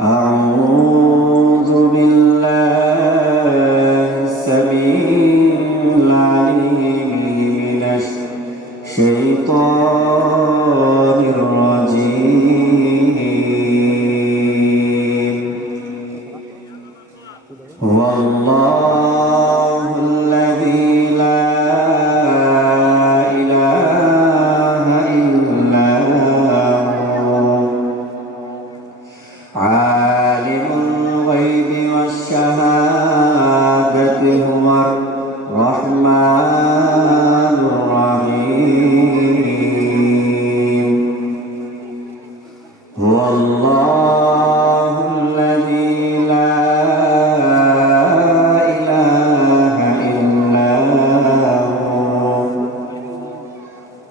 أعوذ بالله السميع العليم من الشيطان الرجيم. هو الله الذي لا إله إلا هو عالم الغيب والشهادة هو الرحمن الرحيم. هو الله الذي لا إله إلا هو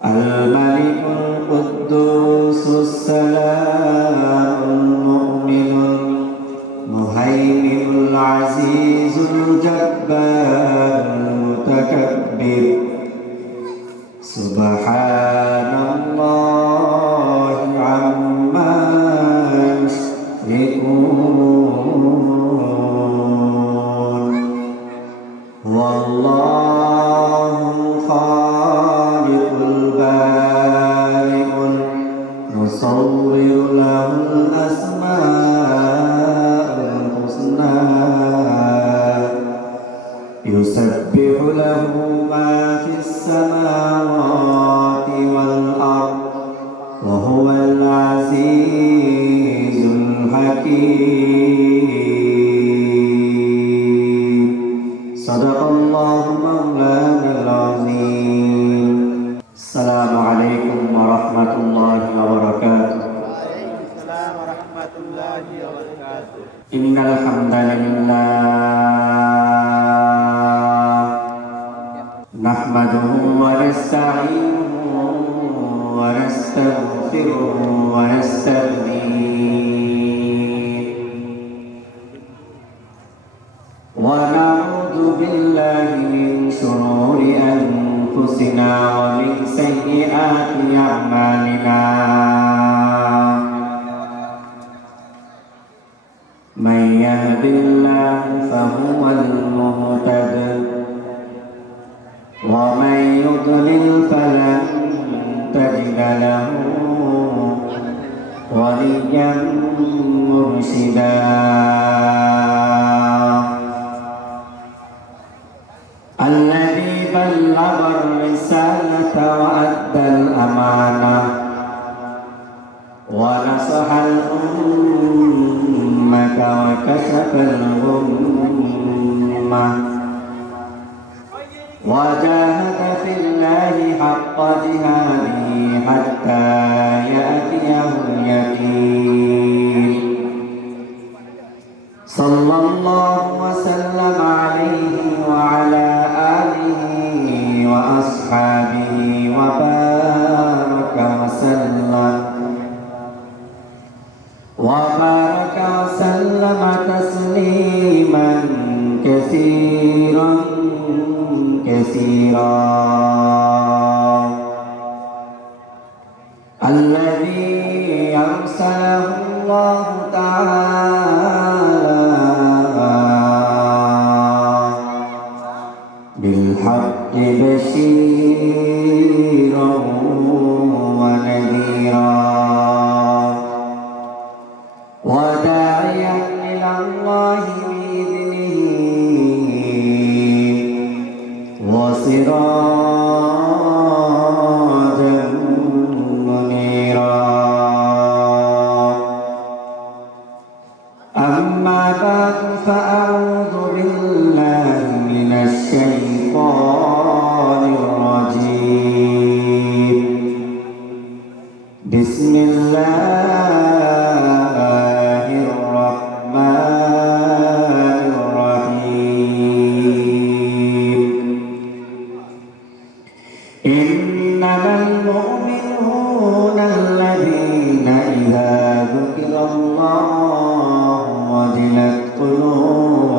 الملك القدوس السلام المؤمن المهيمن العزيز الجبار المتكبر. سبحان الله عما يشركون. هو الله الخالق البارئ المصور له الأسماء الحسنى يسبح له ما في السماوات والأرض وهو العزيز الحكيم. صدق الله مولانا العظيم. السلام عليكم ورحمة الله وبركاته. السلام ورحمة الله وبركاته. إن الحمد لله نحمده ونستعينه ونستغفره ونستهديه ونعوذ بالله من شرور أنفسنا ومن سيئات أعمالنا. من يهد الله فهو المهتد ومن يضلل فلن تجد له وليا مرشدا. الذي بلغ الرسالة وأدى الأمانة ونصح الأمة وكشف الغمة وجاهد في الله حق جهاده حتى يأتيه اليقين. صلى الله وسلم عليه وعلى آله وأصحابه وبارك وسلم تسليما كثيرا الذي أرسله الله تعالى بالحق بشيرا ونذيرا وداعيا إلى الله بإذنه وسراجا منيرا. أما بعد فأعوذ بالله من الشيطان الرجيم. بسم الله الرحمن الرحيم. إنما المؤمنون الذين إذا ذكر الله وجلت قلوبهم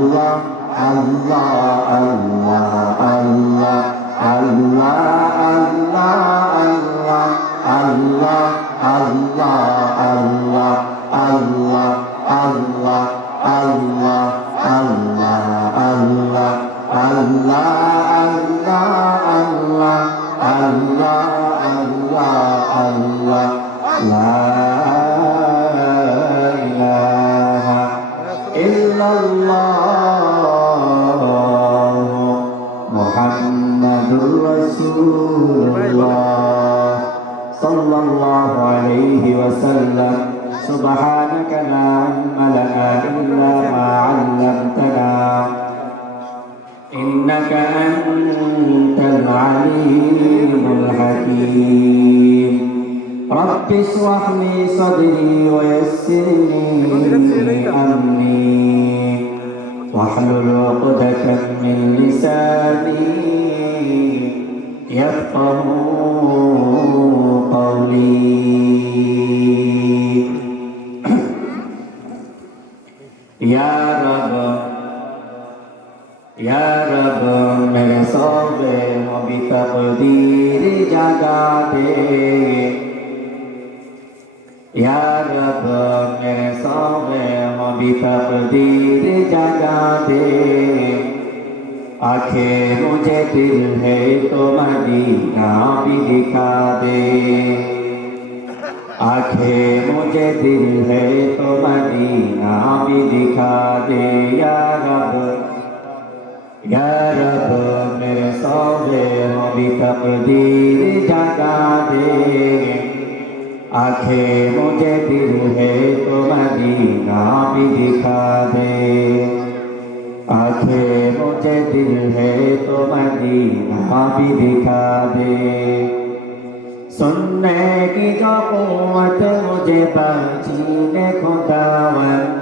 سبحانك لا علم لنا إلا ما علمتنا إنك أنت العليم الحكيم رب اشرح لي صدري ويسر لي أمري واحلل عقدة من لساني يفقه قولي या रब मेरे सौबे मोबी तकदीर जगा दे या रब मेरे सौबे मोबी तकदीर जगा दे आंखें मुझे दिल है तो मदीना भी दिखा दे आंखें मुझे दिल है तो मदीना भी दिखा दे या रब मेरे सौदे मोबी तकदीर जगा दे आंखें मुझे दिल है तो मदीना भी दिखा दे आंखें मुझे दिल है तो मदीना भी दिखा दे सुनने की जो क़ुव्वत मुझे बख्शीने खुदावंद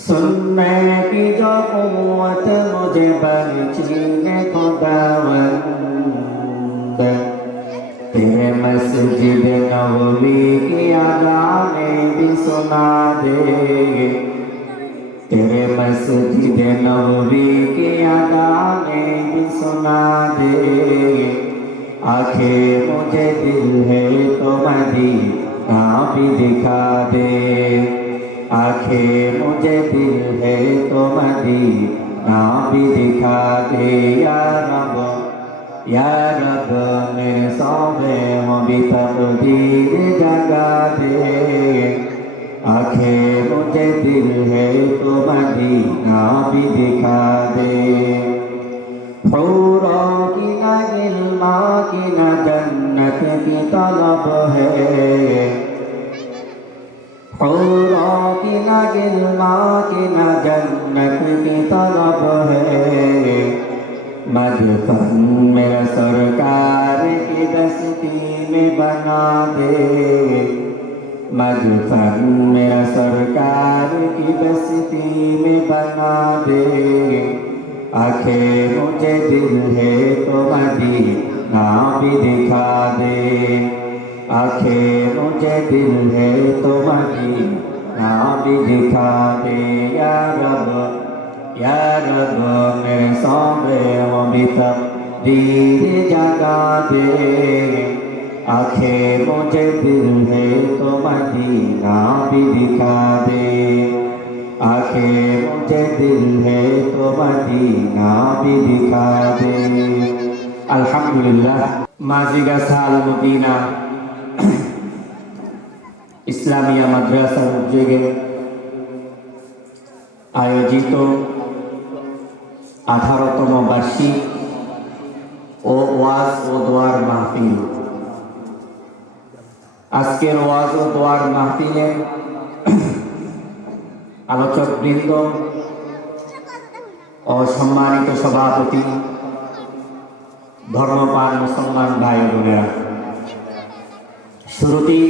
सुनने की जो क़ुव्वत मुझे बख्शीने खुदावंद तेरे मस्जिद नबवी की अज़ानें भी सुना दे तेरे मस्जिद नबवी की अज़ानें भी सुना दे आंखें मुझे दिल है तो मदीना भी दिखा दे आंखें मुझे दिल है तो मदीना भी दिखा दे या रब मेरे सौबे मोबी तकदीर जगा दे आंखें मुझे दिल है तो मदीना भी दिखा दे हूरों की न गिल्मा की न जन्नत की तलब है हूरों की न गिल्मा की न जन्नत की तलब है मदफन मेरा सरकार की बस्ती में बना दे मदफन मेरा सरकार की बस्ती में बना दे आंखें मुझे दिल है तो मदीना भी दिखा दे आंखें मुझे दिल है तो मदीना भी दिखा दे या रब मेरे सौबे मोबी तकदीर जगा दे आंखें मुझे दिल है तो मदीना भी दिखा दे आंखें मुझे दिल है तो मदीना भी दिखा दे अल्हम्दुलिल्लाह माजिगासा आल-मदीना ইসলামিয়া মাদ্রাসার উদ্যোগে আয়োজিত 18তম বার্ষিক ও ওয়াজ ও দোয়ার মাহফিল আজকের ওয়াজ ও দোয়ার মাহফিলে আলোচক বৃন্দ ও সম্মানিত সভাপতি ধর্মপ্রাণ মুসলমান ভাই বোনেরা শুরুতেই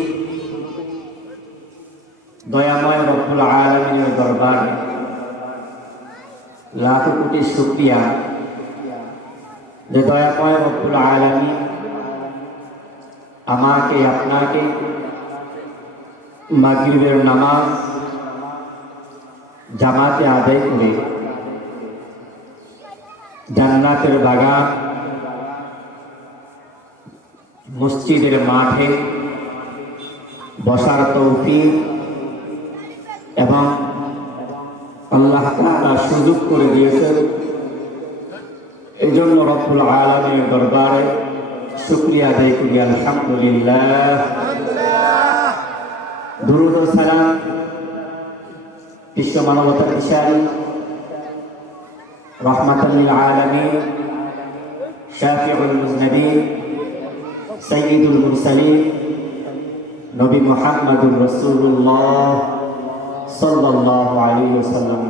দয়াময় রব্বুল আলামিনের দরবারে লাখো কোটি শুকরিয়া যে দয়াময় রব্বুল আলামিন আমাকে আপনাকে মাগরিবের নামাজ জামাতে আদায় করে জান্নাতের বাগান মসজিদের মাঠে বসার তৌফিক এবং আল্লাহ তাআলা সুযোগ করে দিয়েছেন। এই জন্য রব্বুল আলামিনের দরবারে শুকরিয়া আদায় করি, আলহামদুলিল্লাহ। দুরূদ ও সালাম বিশ্ব মানবতার দিশারি রাহমাতাল লিল আলামিন শাফিউল মুজনিবিন সাইয়্যিদুল মুরসালিন নবী মুহাম্মদুর রাসূলুল্লাহ সাল্লাল্লাহু আলাইহি ওয়াসাল্লাম।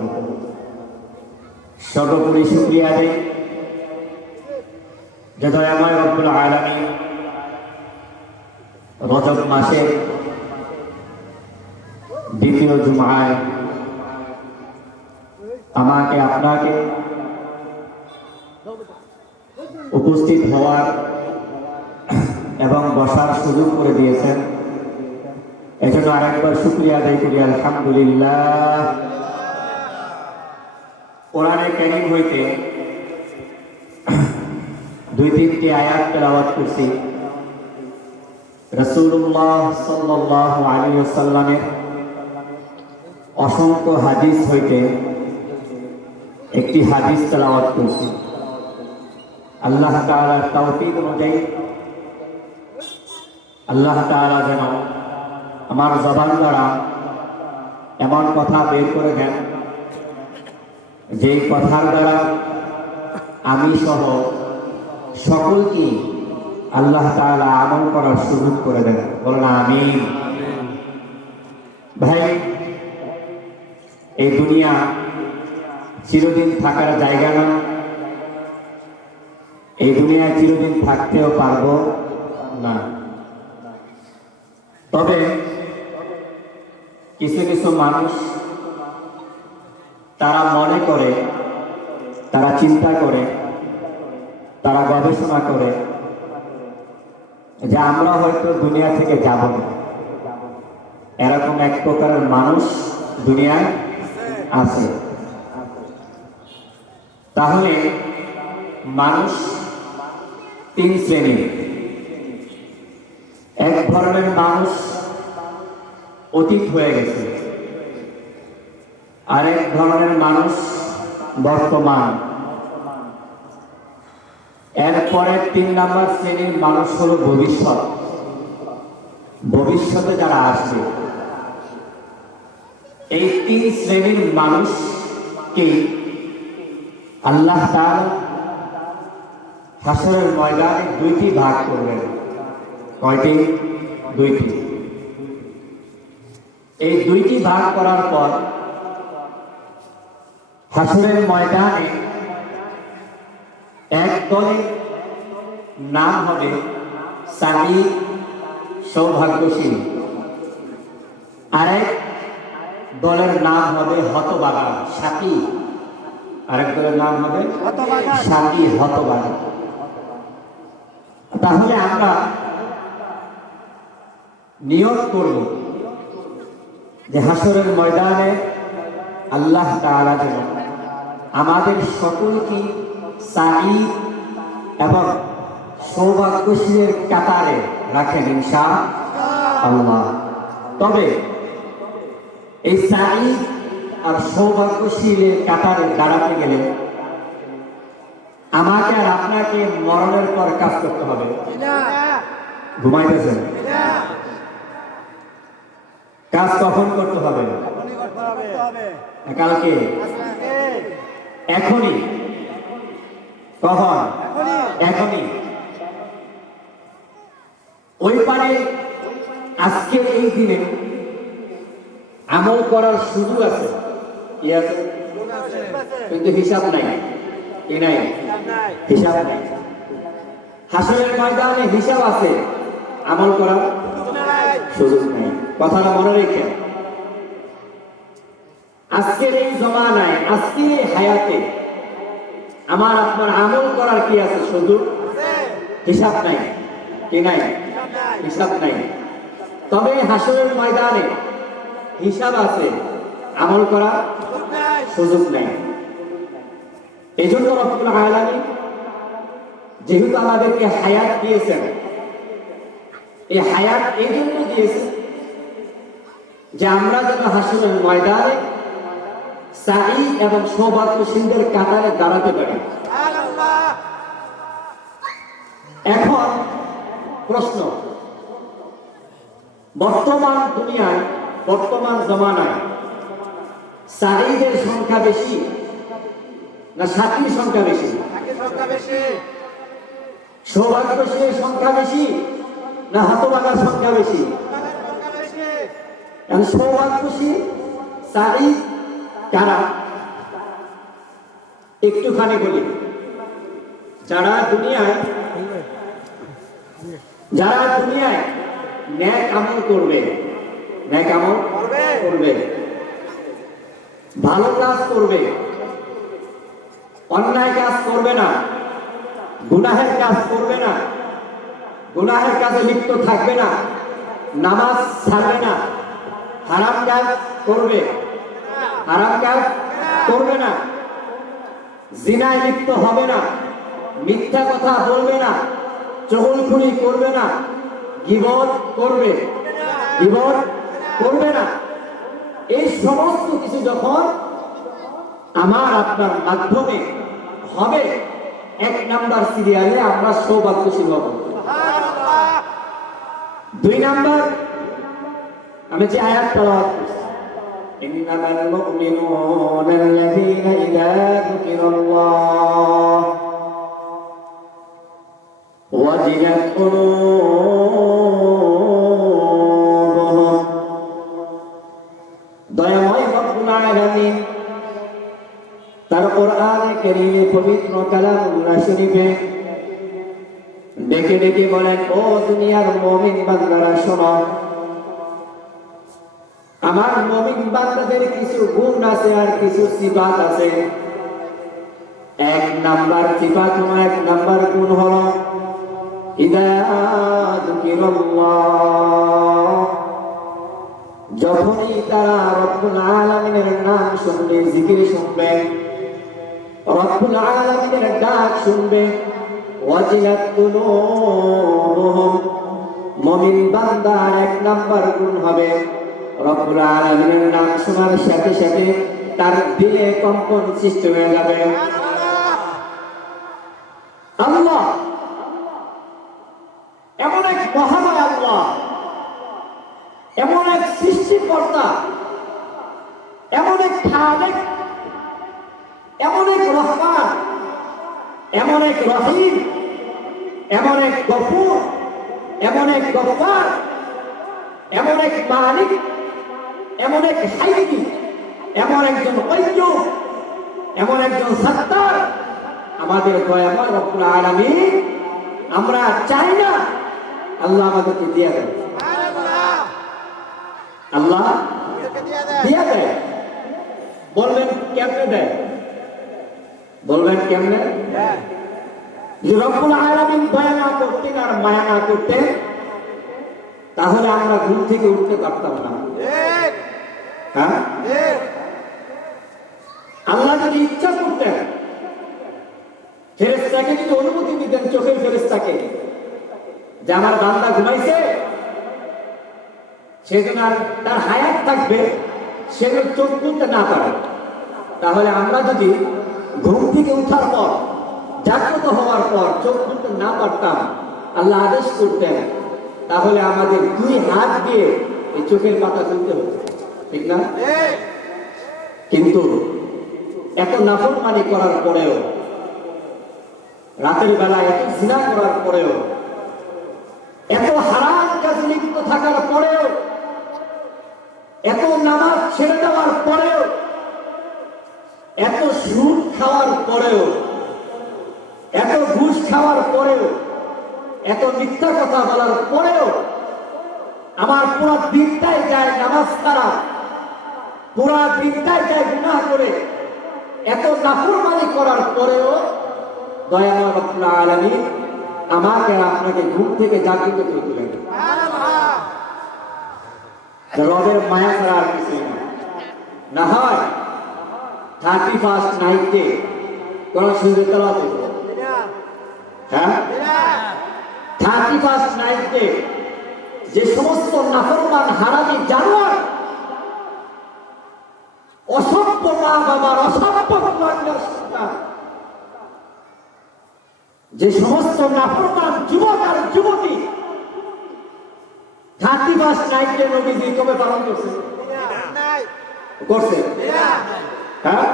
সর্বোপরি শুকরিয়া আদায় যে দয়াময় রব্বুল আলামিন রজব মাসের দ্বিতীয় জুমআয় আমাকে আপনাকে উপস্থিত হওয়ার এবং বসার সুযোগ করে দিয়েছেন। এজন্য আরেকবার শুকরিয়া আদায় করি, আলহামদুলিল্লাহ। কোরআনে কারীম হইতে 2-3টি আয়াত তেলাওয়াত করছি। রাসূলুল্লাহ সাল্লাল্লাহু আলাইহি ওয়াসাল্লামের অসংখ্য হাদিস হইতে একটি হাদিস তেলাওয়াত করছি। আল্লাহ তাআলার তৌফিক অনুযায়ী আল্লাহ তাআলা যেন আমার জবান দ্বারা এমন কথা বের করে দেন যে কথার দ্বারা আমি সহ সকলকে আল্লাহ তাআলা আমল করার সুযোগ করে দেন। বলেন আমিন। ভাই, এই দুনিয়া চিরদিন থাকার জায়গা না। এই দুনিয়ায় চিরদিন থাকতেও পারবো না। তবে কিছু কিছু মানুষ তারা মনে করে, তারা চিন্তা করে, তারা গবেষণা করে যে আমরা হয়তো দুনিয়া থেকে যাব না। এরকম এক প্রকারের মানুষ দুনিয়ায় আছে। তাহলে মানুষ 3 শ্রেণীর। এক ধরনের মানুষ অতীত হয়ে গেছে, আরেক ধরনের মানুষ বর্তমান, এরপরে 3 নাম্বার শ্রেণীর মানুষ হলো ভবিষ্যৎ। ভবিষ্যতে যারা আসবে, এই 3 শ্রেণীর মানুষকে আল্লাহ তাআলা হাসরের ময়দানে 2টি ভাগ করবেন। কয়টি? 2টি। এই 2টি ভাগ করার পর হাসরের ময়দানে এক দলের নাম হবে সাঈদ, সৌভাগ্যশীল, আরেক দলের নাম হবে হতভাগা, শাকী। আরেক দলের নাম হবে শাকী, হতভাগা। তাহলে আমরা নিয়ত করব যে হাসরের ময়দানে আল্লাহ তাআলা যেন আমাদের সকলকে সাঈদ এবং সৌভাগ্যশীলের কাতারে রাখেন ইনশাআল্লাহ। তবে এই সাঈদ আর সৌভাগ্যশীলের কাতারে দাঁড়াতে গেলে আমাকে আর আপনাকে মরণের পর কাজ করতে হবে। ঘুমাইতেছেন? কাজ কখন করতে হবে? কালকে? এখনই? কখন? এখনই। ওই পারে আজকের এই দিনে আমল করার সুযোগ আছে, কি আছে? কিন্তু হিসাব নাই। কি নাই? হিসাব নাই। হাসরের ময়দানে হিসাব আছে, আমল করার সুযোগ নাই। কথাটা মনে রেখে, আজকের এই জমানায়, আজকের এই হায়াতে আমার আপনার আমল করার কি আছে? সুযোগ। হিসাব নাই। কি নাই? হিসাব নাই। তবে হাসরের ময়দানে হিসাব আছে, আমল করা সুযোগ নেয়। এই জন্য রব্বুল আলামিন যেহেতু আমাদেরকে হায়াত দিয়েছেন, এই হায়াত এই জন্য দিয়েছেন যে আমরা যেন হাসরের ময়দানে সাঈদ এবং সৌভাগ্যশীলদের কাতারে দাঁড়াতে পারি। এখন প্রশ্ন, বর্তমান দুনিয়ায়, বর্তমান জমানায় সাঈদের সংখ্যা বেশি না সাথীর সংখ্যা বেশি? সৌভাগ্যশীলের সংখ্যা বেশি না হতভাগার সংখ্যা বেশি? সৌভাগ্যশীল সাঈদ কারা? একটুখানি বলি। যারা দুনিয়ায় ন্যায় আমল করবে, ন্যায় আমল করবে, ভালো কাজ করবে, অন্যায় কাজ করবে না, গুনাহের কাজ করবে না, গুনাহের কাজে লিপ্ত থাকবে না, নামাজ ছাড়বে না, হারাম কাজ করবে, হারাম কাজ করবে না, জিনায় লিপ্ত হবে না, মিথ্যা কথা বলবে না, চগলখুরি করবে না, গীবত করবে, গীবত করবে না। এই সমস্ত কিছু যখন আমার আপনার মাধ্যমে হবে, এক নাম্বার সিরিয়ালে আমরা সৌভাগ্যশীল হব। দুই নাম্বার, আমি যে আয়াত তেলাওয়াত করছি, ইন্নামাল মুমিনুনা আল্লাযীনা ইযা যুকিরাল্লাহ ওয়াজিলাত কুলুবুহুম। দয়াময় রব্বুল আলামিন তার কোরআনে কারীমে পবিত্র কালামুল্লাহ শরীফে ডেকে ডেকে বলেন, ও দুনিয়ার মুমিন বান্দারা শোনো, আমার মুমিন বান্দাদের কিছু গুণ আছে আর কিছু সিফাত আছে। এক নাম্বার সিফাত, এক নাম্বার গুণ হলো ইযা যুকিরাল্লাহ, যখনই তারা রব্বুল আলামিনের নাম শুনবে, জিকির শুনবে, রব্বুল আলামিনের ডাক শুনবে, ওয়াজিলাত কুলুবুহুম, মুমিন বান্দার এক নাম্বার গুণ হবে রব্বুল আলামিনের নাম শোনার সাথে সাথে তার দিলে কম্পন সৃষ্টি হয়ে যাবে। আল্লাহ এমন এক মহাময়, আল্লাহ এমন এক সৃষ্টিকর্তা, এমন এক খালেক, এমন এক রহমান, এমন এক রহিম, এমন এক গফুর, এমন এক গফফার, এমন এক মালিক, এমন এক হাইয়্যি, এমন একজন কাইয়্যুম, এমন একজন সত্তার, আমাদের দয়াময় রব্বুল আলামিন। আমরা চাই না, আল্লাহ আমাদেরকে দিয়ে দেয়, আল্লাহ দিয়ে দেয়। বলবেন কেমনে দেয়? বলবেন কেমনে? যে রব্বুল আলামিন দয়া না করতেন আর মায়া না করতেন, তাহলে আমরা ঘুম থেকে উঠতে পারতাম না। হ্যাঁ, আল্লাহ যদি ইচ্ছা করতেন, ফেরেশতাকে যদি অনুমতি দিতেন, চোখের ফেরেশতাকে, যে আমার বান্দা ঘুমাইছে, সেজন্য তার হায়াত থাকবে, সেজন্য চোখ খুলতে না পারে, তাহলে আমরা যদি ঘুম থেকে উঠার পর, জাগ্রত হওয়ার পর চোখ খুলতে না পারতাম, আল্লাহ আদেশ করতেন, তাহলে আমাদের দুই হাত দিয়ে এই চোখের পাতা খুলতে হতো, ঠিক না? কিন্তু এত নাফরমানি করার পরেও, রাতের বেলা এত জিনা করার পরেও, এত হারাম কাজে লিপ্ত থাকার পরেও, এত নামাজ ছেড়ে দেওয়ার পরেও, এত সুদ খাওয়ার পরেও, এত ঘুষ খাওয়ার পরেও, এত মিথ্যা কথা বলার পরেও, আমার পুরো দিনটাই যায় নামাজ ছাড়া, পুরো দিনটাই যায় গুনাহ করে, এত নাফরমানি করার পরেও দয়াময় রব্বুল আলামিন আমাকে আপনাকে ঘুম থেকে জাগ্রত করে তুলেন। রবের মায়া ছাড়া আর কিছু না হয় 31st নাইটে কোরআন শরীফের তেলাওয়াত হইব? হ্যাঁ, 31st নাইটে যে সমস্ত নাফরমান হারামি জানোয়ার, অসভ্য মা বাবার অসভ্য কুলাঙ্গার সন্তান, যে সমস্ত নাফরমান যুবক আর যুবতী 31st নাইটে নবীজি কবে পালন করছে? করছে? হ্যাঁ,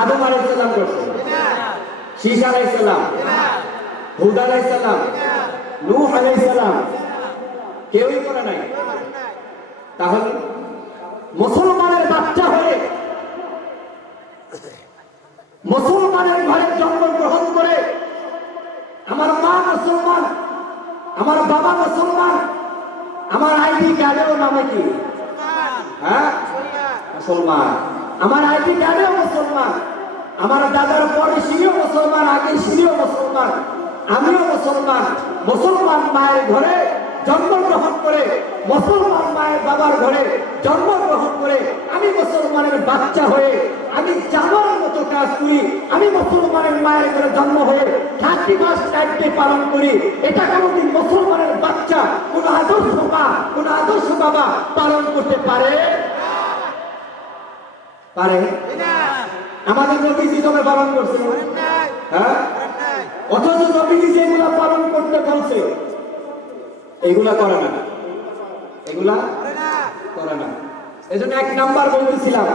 আদম আলাইহিস সালাম করছে, শীশ আলাইহিস সালাম, হুদ আলাইহিস সালাম, নূহ আলাইহিস সালাম, কেউই করে নাই। তাহলে মুসলমানের বাচ্চা হয়ে মুসলমানের ঘরে জন্মগ্রহণ করে, আমার মা মুসলমান, আমার বাবা মুসলমান, আমার আইডি কার্ডেও নামে কি? হ্যাঁ, মুসলমান। আমার আইডি কার্ডেও মুসলমান, আমার দাদার পরে সিঁড়িও মুসলমান, আগে সিঁড়িও মুসলমান, আমিও মুসলমান। মুসলমান মায়ের ঘরে জন্মগ্রহণ করে, মুসলমান মায়ের বাবার ঘরে জন্মগ্রহণ করে আমি মুসলমানের বাচ্চা হয়ে আমি জানোয়ারের মতো কাজ করি। আমি মুসলমানের মায়ের ঘরে জন্ম হয়ে 31st নাইটে পালন করি। এটা কোনোদিন মুসলমানের বাচ্চা, কোন আদর্শ মা, কোন আদর্শ বাবা পালন করতে পারে? পারে? আমাদের নবীজি তবে পালন করছে, হ্যাঁ? অথচ নবীজি যেগুলা পালন করতে বলছে এগুলা করে না, এগুলা করে না। এজন্য 1 নাম্বার বলতেছিলাম,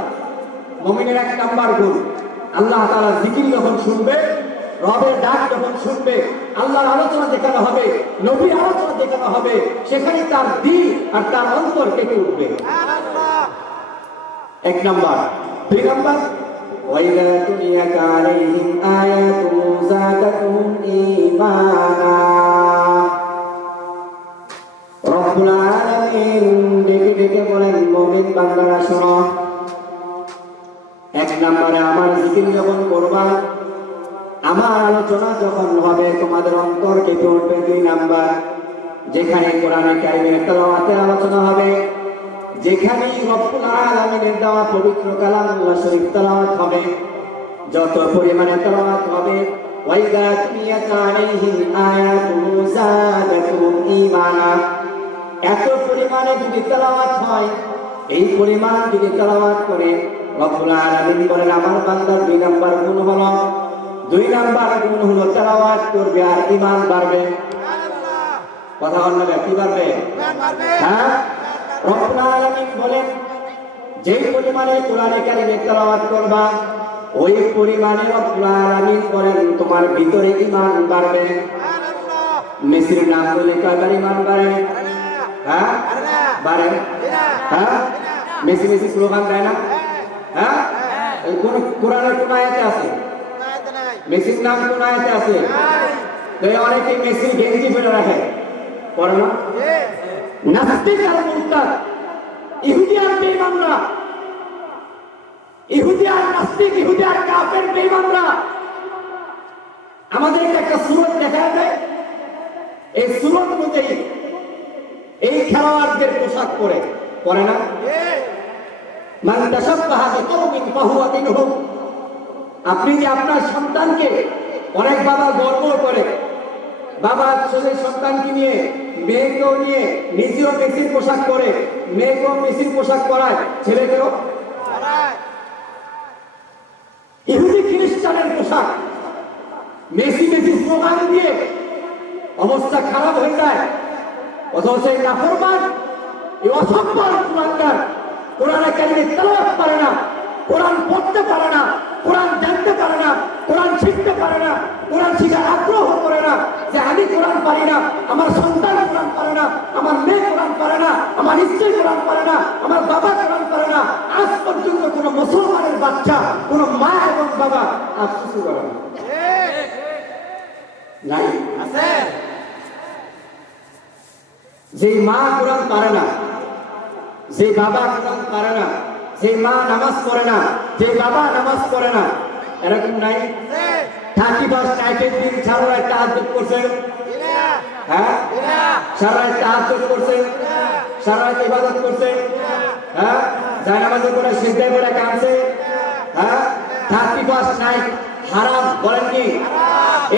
মুমিনের 1 নাম্বার গুণ, আল্লাহ তাআলা জিকির যখন শুনবে, রবের ডাক যখন শুনবে, আল্লাহর আলোচনা যেখানে হবে, নবীর আলোচনা যেখানে হবে, সেখানে তার দিল আর তার অন্তর কেঁপে উঠবে। 1 নাম্বার। 2 নাম্বার, وَإِذَا تُلِيَتْ عَلَيْهِمْ آيَاتُهُ زَادَتْهُمْ إِيمَانًا। রব্বুল আলামিন ডেকে ডেকে বলেন, মুমিন বান্দারা শোনো, 1 নম্বরে আমার জিকির যখন করবা, আমার আলোচনা যখন হবে, তোমাদের অন্তর কেঁপে উঠবে। 2 নাম্বার, যেখানে কোরআনে কারিমের তেলাওয়াতের আলোচনা হবে, যেখানে রব্বুল আলামিনের দেওয়া পবিত্র কালামুল্লাহ শরীফ তেলাওয়াত হবে, যত পরিমাণে তেলাওয়াত হবে, ওয়াইদা তুলিয়াত আলাইহিম আয়াতুহু যাদাতুহুম ঈমানা, এত পরিমাণে যদি তেলাওয়াত হয়, এই পরিমাণ যদি তেলাওয়াত করে, রব্বুল আলামিন বলেন আমার বান্দার 2 নাম্বার গুণ হলো, 2 নাম্বার গুণ হলো তেলাওয়াত করবে আর ঈমান বাড়বে। কথা বল না, কি বাড়বে? হ্যাঁ, রব্বুল আলামিন বলেন যেই পরিমাণে কোরআনে কারিমে তেলাওয়াত করবা, ওই পরিমাণে রব্বুল আলামিন বলেন তোমার ভিতরে ঈমান বাড়বে। মেসির নাম বলে কয়বার ঈমান বাড়ে? হ্যাঁ, বাড়ে। হ্যাঁ, মেসি মেসি স্লোগান দেয় না? হ্যাঁ, কোন কোরআনের কোন আয়াতে আছে? মেসির নাম কোন আয়াতে আছে? অনেকে মেসি গেঞ্জি পরে রাখে, পরে না? নাস্তিক আর মুরতাদ, ইহুদি আর বেঈমানরা, ইহুদি আর নাস্তিক, ইহুদি আর কাফের, বেঈমানরা আমাদেরকে একটা সূরত দেখায় দেয়, এই সূরত অনুযায়ী এই খেলোয়াড়দের পোশাক পরে না? মান তাশাব্বাহা বিকওমিন ফাহুয়া মিনহুম। আপনি যে আপনার সন্তানকে, অনেক বাবা গর্ব করে, বাবা ছেলে সন্তানকে নিয়ে, মেয়েকেও নিয়ে নিজেও মেসির পোশাক পরে, মেয়েকেও মেসির পোশাক পরায়, ছেলেকেও ইহুদি খ্রিস্টানের পোশাক, মেসি মেসি স্লোগান দিয়ে অবস্থা খারাপ হয়ে যায়। অথচ এই নাফরমান, এই অসভ্য কুলাঙ্গার কোরআনে কারিমে তেলাওয়াত পারে না, কোরআন পড়তে পারে না, কোরআন জানতে পারে না, কোরআন শিখতে পারে না, কোরআন শিখার আগ্রহ করে না, যে আমি কোরআন পারি না, আমার সন্তান কোরআন পারে না, আমার মেয়ে কোরআন পারে না, আমার স্ত্রী কোরআন পারে না, আমার বাবা কোরআন পারে না। আজ পর্যন্ত কোনো মুসলমানের বাচ্চা, কোনো মা এবং বাবা আফসোস করে না, নাই? আছে? যে মা কোরআন পারে না, যে বাবা কোরআন পারে না, যে মা নামাজ পড়ে না, যে বাবা নামাজ পড়ে না, এরকম নাই? 31st নাইটের দিন সারা রাত তাহাজ্জুদ করছে, হ্যাঁ, সারা রাত তাহাজ্জুদ করছে, সারা রাত ইবাদত করছে, হ্যাঁ, যায় নামাজের পরে সিজদায় পড়ে কাঁদছে, হ্যাঁ 31st নাইট হারাম, বলেন কি?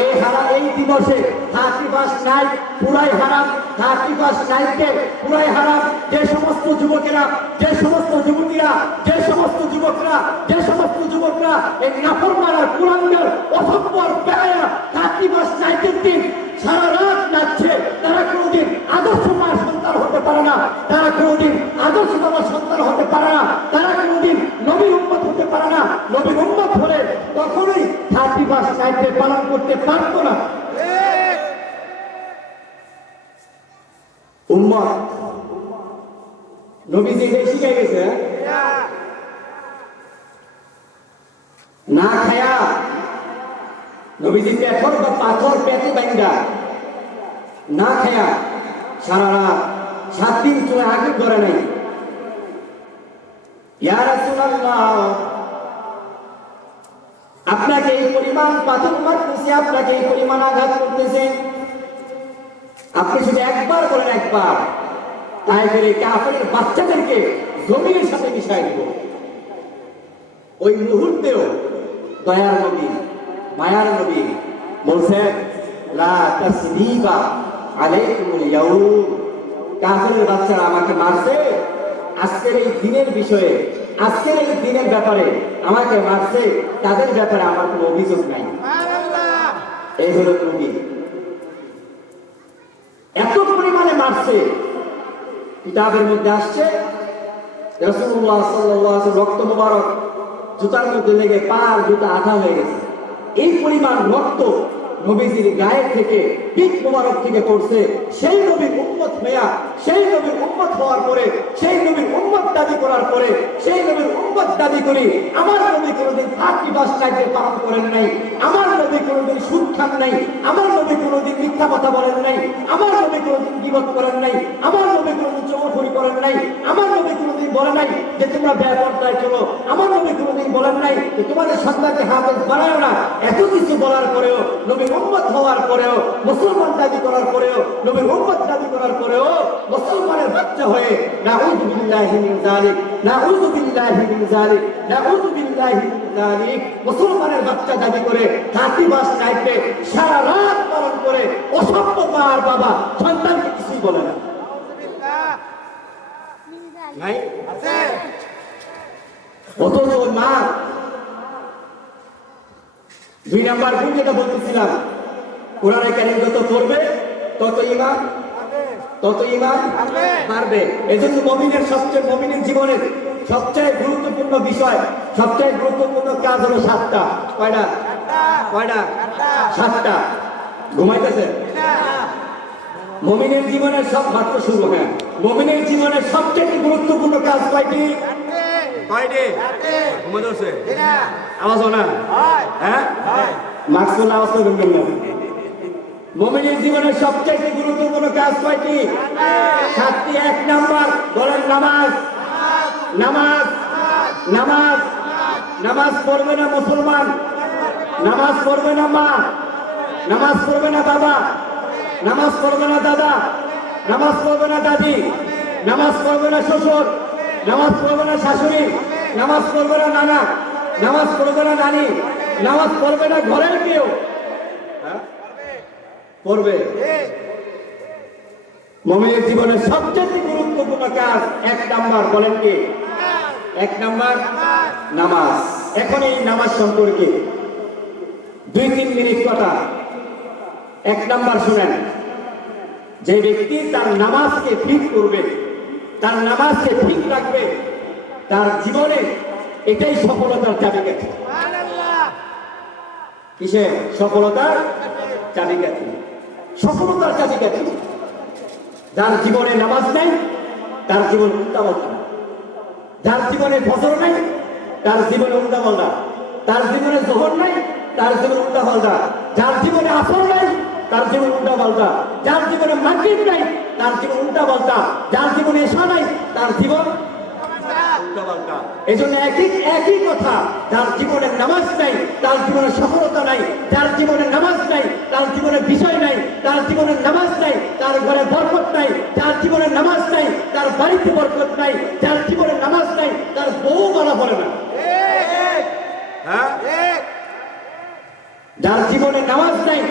এই হারাম, এই দিবসে 31st নাইট পুরাই হারাম, 31st নাইটকে পুরাই হারাম। যে সমস্ত যুবকেরা, যে সমস্ত যুবতীরা, যে সমস্ত যুবকরা, যে সমস্ত যুবকরা এই নাফরমান আর কুলাঙ্গার অসভ্যর বেলায়া 31st নাইটের দিন সারা রাত নাচছে, তারা কোনোদিন আদর্শ মার সন্তান হতে পারে না, তারা কোনোদিন আদর্শ বাবার সন্তান হতে পারে না, তারা কোনোদিন নবীর উম্মত হতে পারে না। নবীর উম্মত হলে কখনোই 31st নাইটে পালন করতে পারতো না। উম্মত নবীজি এটাই শিখে গেছে, না খায়া নবীজি পেথর বা পাথর পেতে বাইন্দা না খায়া সারা রাত 7 দিন চলে আগে করে নাই। ইয়া রাসূলুল্লাহ, আপনাকে এই পরিমাণ পাথর মারতেছে, আপনাকে এই পরিমাণ আঘাত করতেছে, আপনি শুধু একবার বলেন, একবার তাই করে কাফেরের বাচ্চাদেরকে জমিনের সাথে মিশাই দিব। ওই মুহূর্তেও দয়ার নবী, মায়ার নবী বলছেন, লা তাসরিবা আলাইকুমুল ইয়াউম, কাফেরের বাচ্চারা আমাকে মারছে, আজকের এই দিনের বিষয়ে, আজকের এই দিনের ব্যাপারে আমাকে মারছে, তাদের ব্যাপারে আমার কোনো অভিযোগ নাই। এই হলো নবী। এত পরিমাণে মারছে, কিতাবের মধ্যে আসছে রাসূলুল্লাহ সাল্লাল্লাহু আলাইহি ওয়াসাল্লাম রক্ত মোবারক জুতার মধ্যে লেগে পার জুতা আঠা হয়ে গেছে। এই পরিমাণ রক্ত নবীজির গায়ের থেকে, পিঠ মোবারক থেকে পড়ছে। সেই নবীর উম্মত হইয়া, সেই নবীর উম্মত হওয়ার পরে, সেই নবীর উম্মত দাবি করার পরে, সেই নবীর উম্মত দাবি করি, আমার নবী কোনোদিন 31st নাইটে পালন করেন নাই, আমার নবী কোনোদিন সুদ খান নাই, আমার নবী কোনোদিন মিথ্যা কথা বলেন নাই, আমার নবী কোনোদিন গীবত করেন নাই, আমার নবী কোনোদিন চৌফুরি করেন নাই, আমার নবী কোনোদিন বলেন নাই যে তোমরা বেপরদায় চলো, আমার নবী কোনোদিন বলেন নাই যে তোমাদের সন্তানকে হাফেজ বানায় না। এত কিছু বলার পরেও, নবীর উম্মত হওয়ার পরেও, মুসলমান দাবি করার পরেও, নবীর উম্মত দাবি করার পরেও মুসলমানের বাচ্চা হয়ে নাউযু বিল্লাহি মিন যালিক, নাউযু বিল্লাহি মিন যালিক, নাউযু বিল্লাহি মিন যালিক, মুসলমানের বাচ্চা দাবি করে 31st নাইটে সারা রাত পালন করে অসভ্য মা আর বাবা সন্তানকে কিছুই বলে না। নাই আছে, অথচ মা 2 নাম্বার গুণ যেটা বলতেছিলাম, কোরআনে কারীম যত পড়বে তত ঈমান বাড়বে। এজন্য মুমিনের সবচেয়ে, মুমিনের জীবনের সবচেয়ে গুরুত্বপূর্ণ বিষয়, সবচেয়ে গুরুত্বপূর্ণ কাজ হলো 7টা। কয়টা? 7টা। ঘুমাইতেছে? মুমিনের জীবনের সব মাত্র শুরু। হ্যাঁ, মুমিনের জীবনের সবচেয়ে গুরুত্বপূর্ণ কাজ কয়টি? ঘুমাইতেছে? আওয়াজ না? হ্যাঁ, মাকসুল আওয়াজ তো শুনবেন না। মুমিনের জীবনের সবচেয়ে গুরুত্বপূর্ণ কাজ কয়টি? 7টি। 1 নাম্বার বলেন নামাজ। নামাজ, নামাজ, নামাজ পড়বে না মুসলমান, নামাজ পড়বে না মা, নামাজ পড়বে না বাবা, নামাজ পড়বে না দাদা, নামাজ পড়বে না দাদি, নামাজ পড়বে না শ্বশুর, নামাজ পড়বে না শাশুড়ি, নামাজ পড়বে না নানা, নামাজ পড়বে না নানি, নামাজ পড়বে না ঘরের কেউ। পড়বে। মুমিনের জীবনের সবচেয়ে গুরুত্বপূর্ণ কাজ 1 নাম্বার বলেন কি? 1 নাম্বার নামাজ। এখন এই নামাজ সম্পর্কে 2-3 মিনিট কথা। 1 নাম্বার শুনেন, যে ব্যক্তি তার নামাজকে ঠিক করবে, তার নামাজকে ঠিক রাখবে, তার জীবনে এটাই সফলতার চাবিকাঠি। কিসে? সফলতার চাবিকাঠি। সফলতার চাবিকাঠি। যার জীবনে নামাজ নাই তার জীবন উল্টাপাল্টা, যার জীবনে ফজর নাই তার জীবনে উল্টাপাল্টা, তার জীবনে যোহর নাই তার জীবন উল্টাপাল্টা, যার জীবনে আসর নাই তার জীবন উল্টাপাল্টা, যার জীবনে মাগরিব নাই তার জীবন উল্টাপাল্টা, যার জীবনে এশা নাই তার জীবন উল্টাপাল্টা। এজন্য একই কথা, যার জীবনে নামাজ নাই তার জীবনে সফলতা নাই, যার জীবনে নামাজ নাই তার জীবনে বিষয় নাই, তার জীবনে নামাজ নাই তার ঘরে বরকত নাই, যার জীবনে নামাজ নাই তার বাড়িতে বরকত নাই, যার জীবনে নামাজ নাই তার বউ মানা পড়ে না। হ্যাঁ, যার জীবনে নামাজ নাই,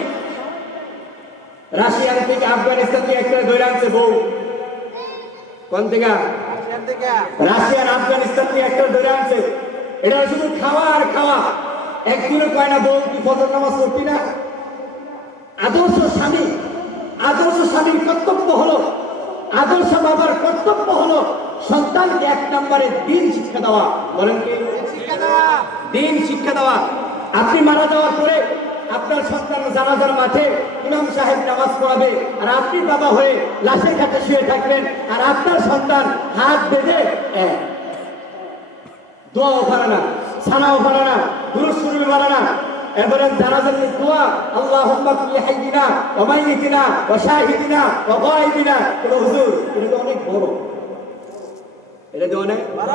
রাশিয়ান থেকে আফগানিস্তান থেকে একটা ধরে আনছে বউ। কোন থেকে? রাশিয়ান আফগানিস্তান থেকে একটা ধরে আনছে। এটা শুধু খাওয়া আর খাওয়া। একদিনও কয় না বউ কি ফজর নামাজ পড়তি না? আদর্শ স্বামীর কর্তব্য হলো, আদর্শ বাবার কর্তব্য হলো সন্তানকে 1 নম্বরে দিন শিক্ষা দেওয়া। বলেন কি? দিন শিক্ষা দেওয়া। আপনি মারা যাওয়ার পরে আপনার সন্তান জানাজার মাঠে ইমাম সাহেব নামাজ পড়াবে, আর আপনি বাবা হয়ে লাশের কাছে শুয়ে থাকবেন, আর আপনার সন্তান হাত বেঁধে দোয়াও পারে না, সানাও পারে না, দুরূদ শরীফ পারে না। এবারে জানাজার দোয়া, আল্লাহুম্মা ফি হাইয়িনা ওয়া মাইয়িতিনা ওয়া শাহিদিনা ওয়া গায়িবিনা। হুজুর, এটা তো অনেক বড়, এটা তো অনেক বড়।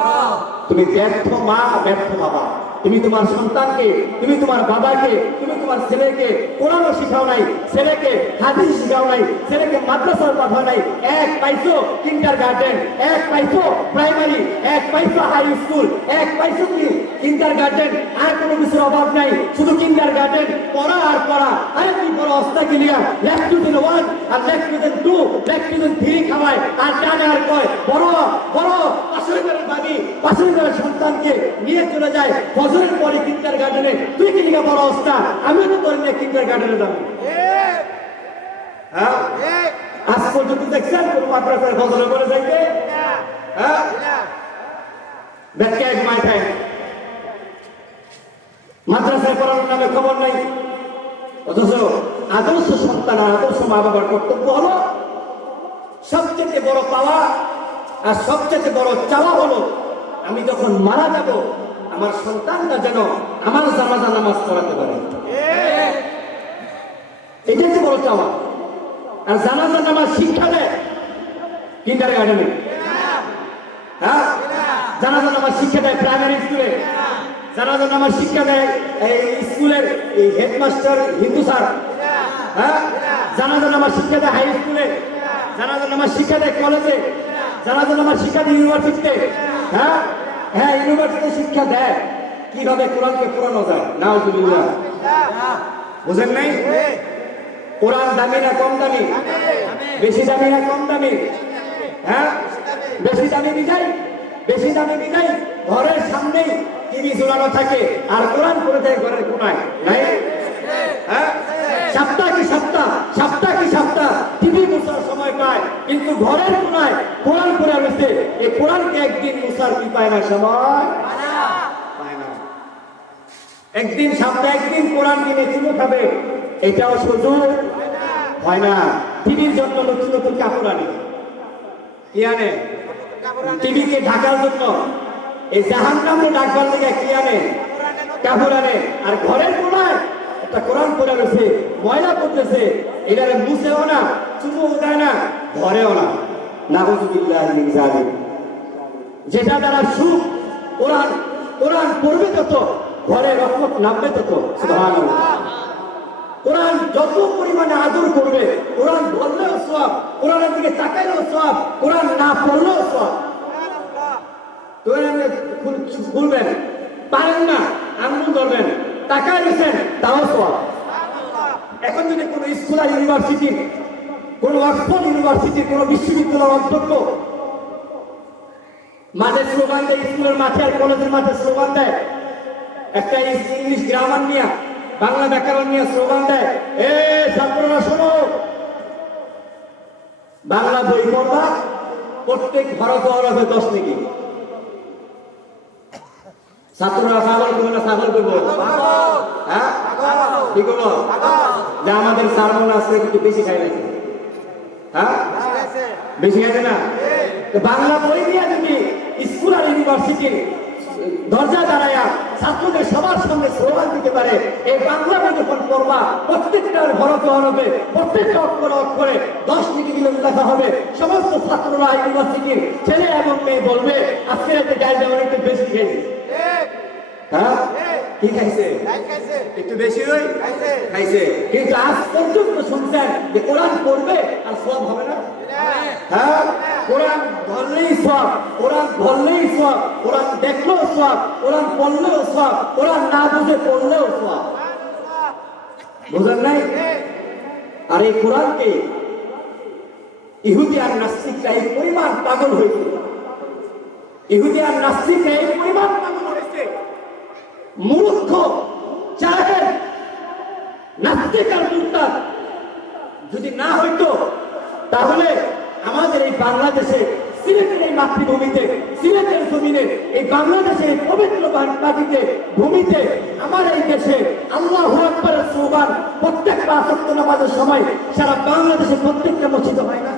তুমি ব্যর্থ মা, ব্যর্থ বাবা। তুমি তোমার সন্তানকে, তুমি তোমার বাবাকে, তুমি তোমার ছেলেকে কোরআনও শিখাও নাই, ছেলেকে হাদিস শিখাও নাই, ছেলেকে মাদ্রাসায় পাঠাও নাই। 1 পাইছো কিন্ডারগার্টেন, 1 পাইছো প্রাইমারি, 1 পাইছো হাই স্কুল, 1 পাইছো কি কিন্ডারগার্টেন। আর কোনো কিছুর অভাব নাই, শুধু কিন্ডারগার্টেন, পড়া আর পড়া। আরে কি বড় অবস্থা গিলিয়া লেকচুরেশন 1 আর লেকচুরেশন 2, লেকচুরেশন 3 খাওয়ায়, আর জানে আর কয় বড় বড়। পাশের ঘরের বাড়ি, পাশের ঘরের সন্তানকে নিয়ে চলে যায় ফজরের পরে কিন্ডারগার্টেনে। তুই কি লিখা বড় অবস্থা? আমিও তো তোর নিয়ে কিন্ডারগার্টেনে যাবো। হ্যাঁ, আজ পর্যন্ত দেখছেন কোন মাদ্রাসার ফজরের পরে যাইতে? হ্যাঁ, ব্যাখ্যা মাই টাইম। মাদ্রাসায় পড়ানোর নামে খবর নাই। অথচ আদর্শ সন্তান আর আদর্শ মা বাবার কর্তব্য হলো, সবচেয়ে বড় পাওয়া আর সবচেয়ে বড় চাওয়া হলো আমি যখন মারা যাব আমার সন্তানটা যেন আমার জানাজা নামাজ পড়াতে পারে। এটাই তো বড় চাওয়া। আর জানাজা নামাজ শিক্ষা দেয় কিন্ডারগার্টেনে। হ্যাঁ, জানাজা নামাজ শিক্ষা দেয় প্রাইমারি স্কুলে, জানাজা নামাজ শিক্ষা দেয় এই স্কুলের হেডমাস্টার হিন্দু স্যার। হ্যাঁ, জানাজা নামাজ শিক্ষা দেয় হাই স্কুলে, জানাজা নামাজ শিক্ষা দেয় কলেজে, জানাজা নামাজ শিক্ষা দেয় ইউনিভার্সিটিতে। হ্যাঁ হ্যাঁ, ইউনিভার্সিটি শিক্ষা দেয় কিভাবে কোরআনকে পড়ানো যায়। নাউজুবিল্লাহ, বুঝেন নাই? কোরআন দামি না কম দামি? বেশি দামি না কম দামি? হ্যাঁ, বেশি দামি বিদায়, বেশি দামি বিদায় ঘরের সামনেই টিভি ঝুলানো থাকে, আর কোরআন পড়ে যায় ঘরের কোনায়, নাই? হ্যাঁ, সপ্তাহ কি সপ্তাহ টিভি মুছার সময় পায়, কিন্তু ঘরের কোনায় কোরআন পড়ে রয়েছে। এই কোরআনকে একদিন মুছার কি পায় না, সময় পায় না। একদিন সপ্তাহে একদিন কোরআন কিনে কিনে খাবে, এটাও সুযোগ হয় না। টিভির জন্য নতুন নতুন কাপড় আনে, কি আনে? টিভিকে ঢাকার জন্য, এই জাহান্নামে ঢাকবার থেকে কি আনে? কাপড় আনে। আর ঘরের কোনায় একটা কোরআন পড়ে রয়েছে, ময়লা পড়তেছে, এটারে মুছেও না, চুমুও দেয় না, ধরেও না। নাউযুবিল্লাহি মিন যালিক। যেটা দ্বারা সুখ, কোরআন কোরআন পড়বে তত ঘরে রহমত নামবে তত। সুবহানাল্লাহ। কোরআন যত পরিমাণে আদর করবে, কোরআন বললেও সওয়াব, কোরআনের দিকে তাকাইলেও সওয়াব, কোরআন না পড়লেও সওয়াব। কোরআন খুলবেন, পারেন না, আঙ্গুল ধরবেন, তাকায় রয়েছেন, তাও সওয়াব। এখন যদি কোনো স্কুল আর ইউনিভার্সিটি, কোনো অক্সফোর্ড ইউনিভার্সিটির কোনো বিশ্ববিদ্যালয়ের অধ্যক্ষ মাঠে স্লোগান দেয়, স্কুলের মাঠে আর কলেজের মাঠে স্লোগান দেয়, একটা ইংলিশ গ্রামার নিয়ে, বাংলা ব্যাকরণ নিয়ে স্লোগান দেয়, এ ছাত্ররা শোনো, বাংলা বই পড়বা, প্রত্যেক হরফে হরফে 10 নাকি। ছাত্ররা ছাগল করবে না ছাগল করবো? হ্যাঁ, কি করবো? যে আমাদের সারমন আজকে একটু বেশি খাই নাকি? হ্যাঁ, বেশি খাইছে না? বাংলা বই নিয়ে যদি স্কুল আর ইউনিভার্সিটির দরজা দাঁড়ায়া ছাত্রদের সবার সামনে স্লোগান দিতে পারে, এই বাংলা বই যখন পড়বা, প্রত্যেকটার হরফে হরফে, প্রত্যেকটা অক্ষরে অক্ষরে 10 মিনিট লেখা হবে, সমস্ত ছাত্ররা ইউনিভার্সিটির ছেলে এবং মেয়ে বলবে আজকে রাতে গায়ে যেমন একটু বেশি খেয়েছে। হ্যাঁ, কি খাইছে? একটু বেশি খাইছে। কিন্তু আজ পর্যন্ত শুনছেন যে কোরআন পড়বে আর সওয়াব হবে না? হ্যাঁ, কোরআন ধরলেই সব, কোরআন ধরলেই সব, কোরআন দেখলেও সব, কোরআন পড়লেও সব, কোরআন না বুঝে পড়লেও সব। বুঝেন নাই? আর এই কোরআনকে ইহুদি আর নাস্তিকরা এই পরিমাণ পাগল হয়েছে, ইহুদি আর নাস্তিকরা এই পরিমাণ পাগল হয়েছে, মূর্খ জাহেল নাস্তিক আর মুরতাদ যদি না হইতো তাহলে আমাদের এই বাংলাদেশে, সিলেটের এই মাতৃভূমিতে, সিলেটের জমিনে, এই বাংলাদেশের এই পবিত্র মাটিতে, ভূমিতে, আমার এই দেশে আল্লাহু আকবারের স্লোগান প্রত্যেক পাঁচ ওয়াক্ত নামাজের সময় সারা বাংলাদেশে প্রত্যেকটা মসজিদে হয় না?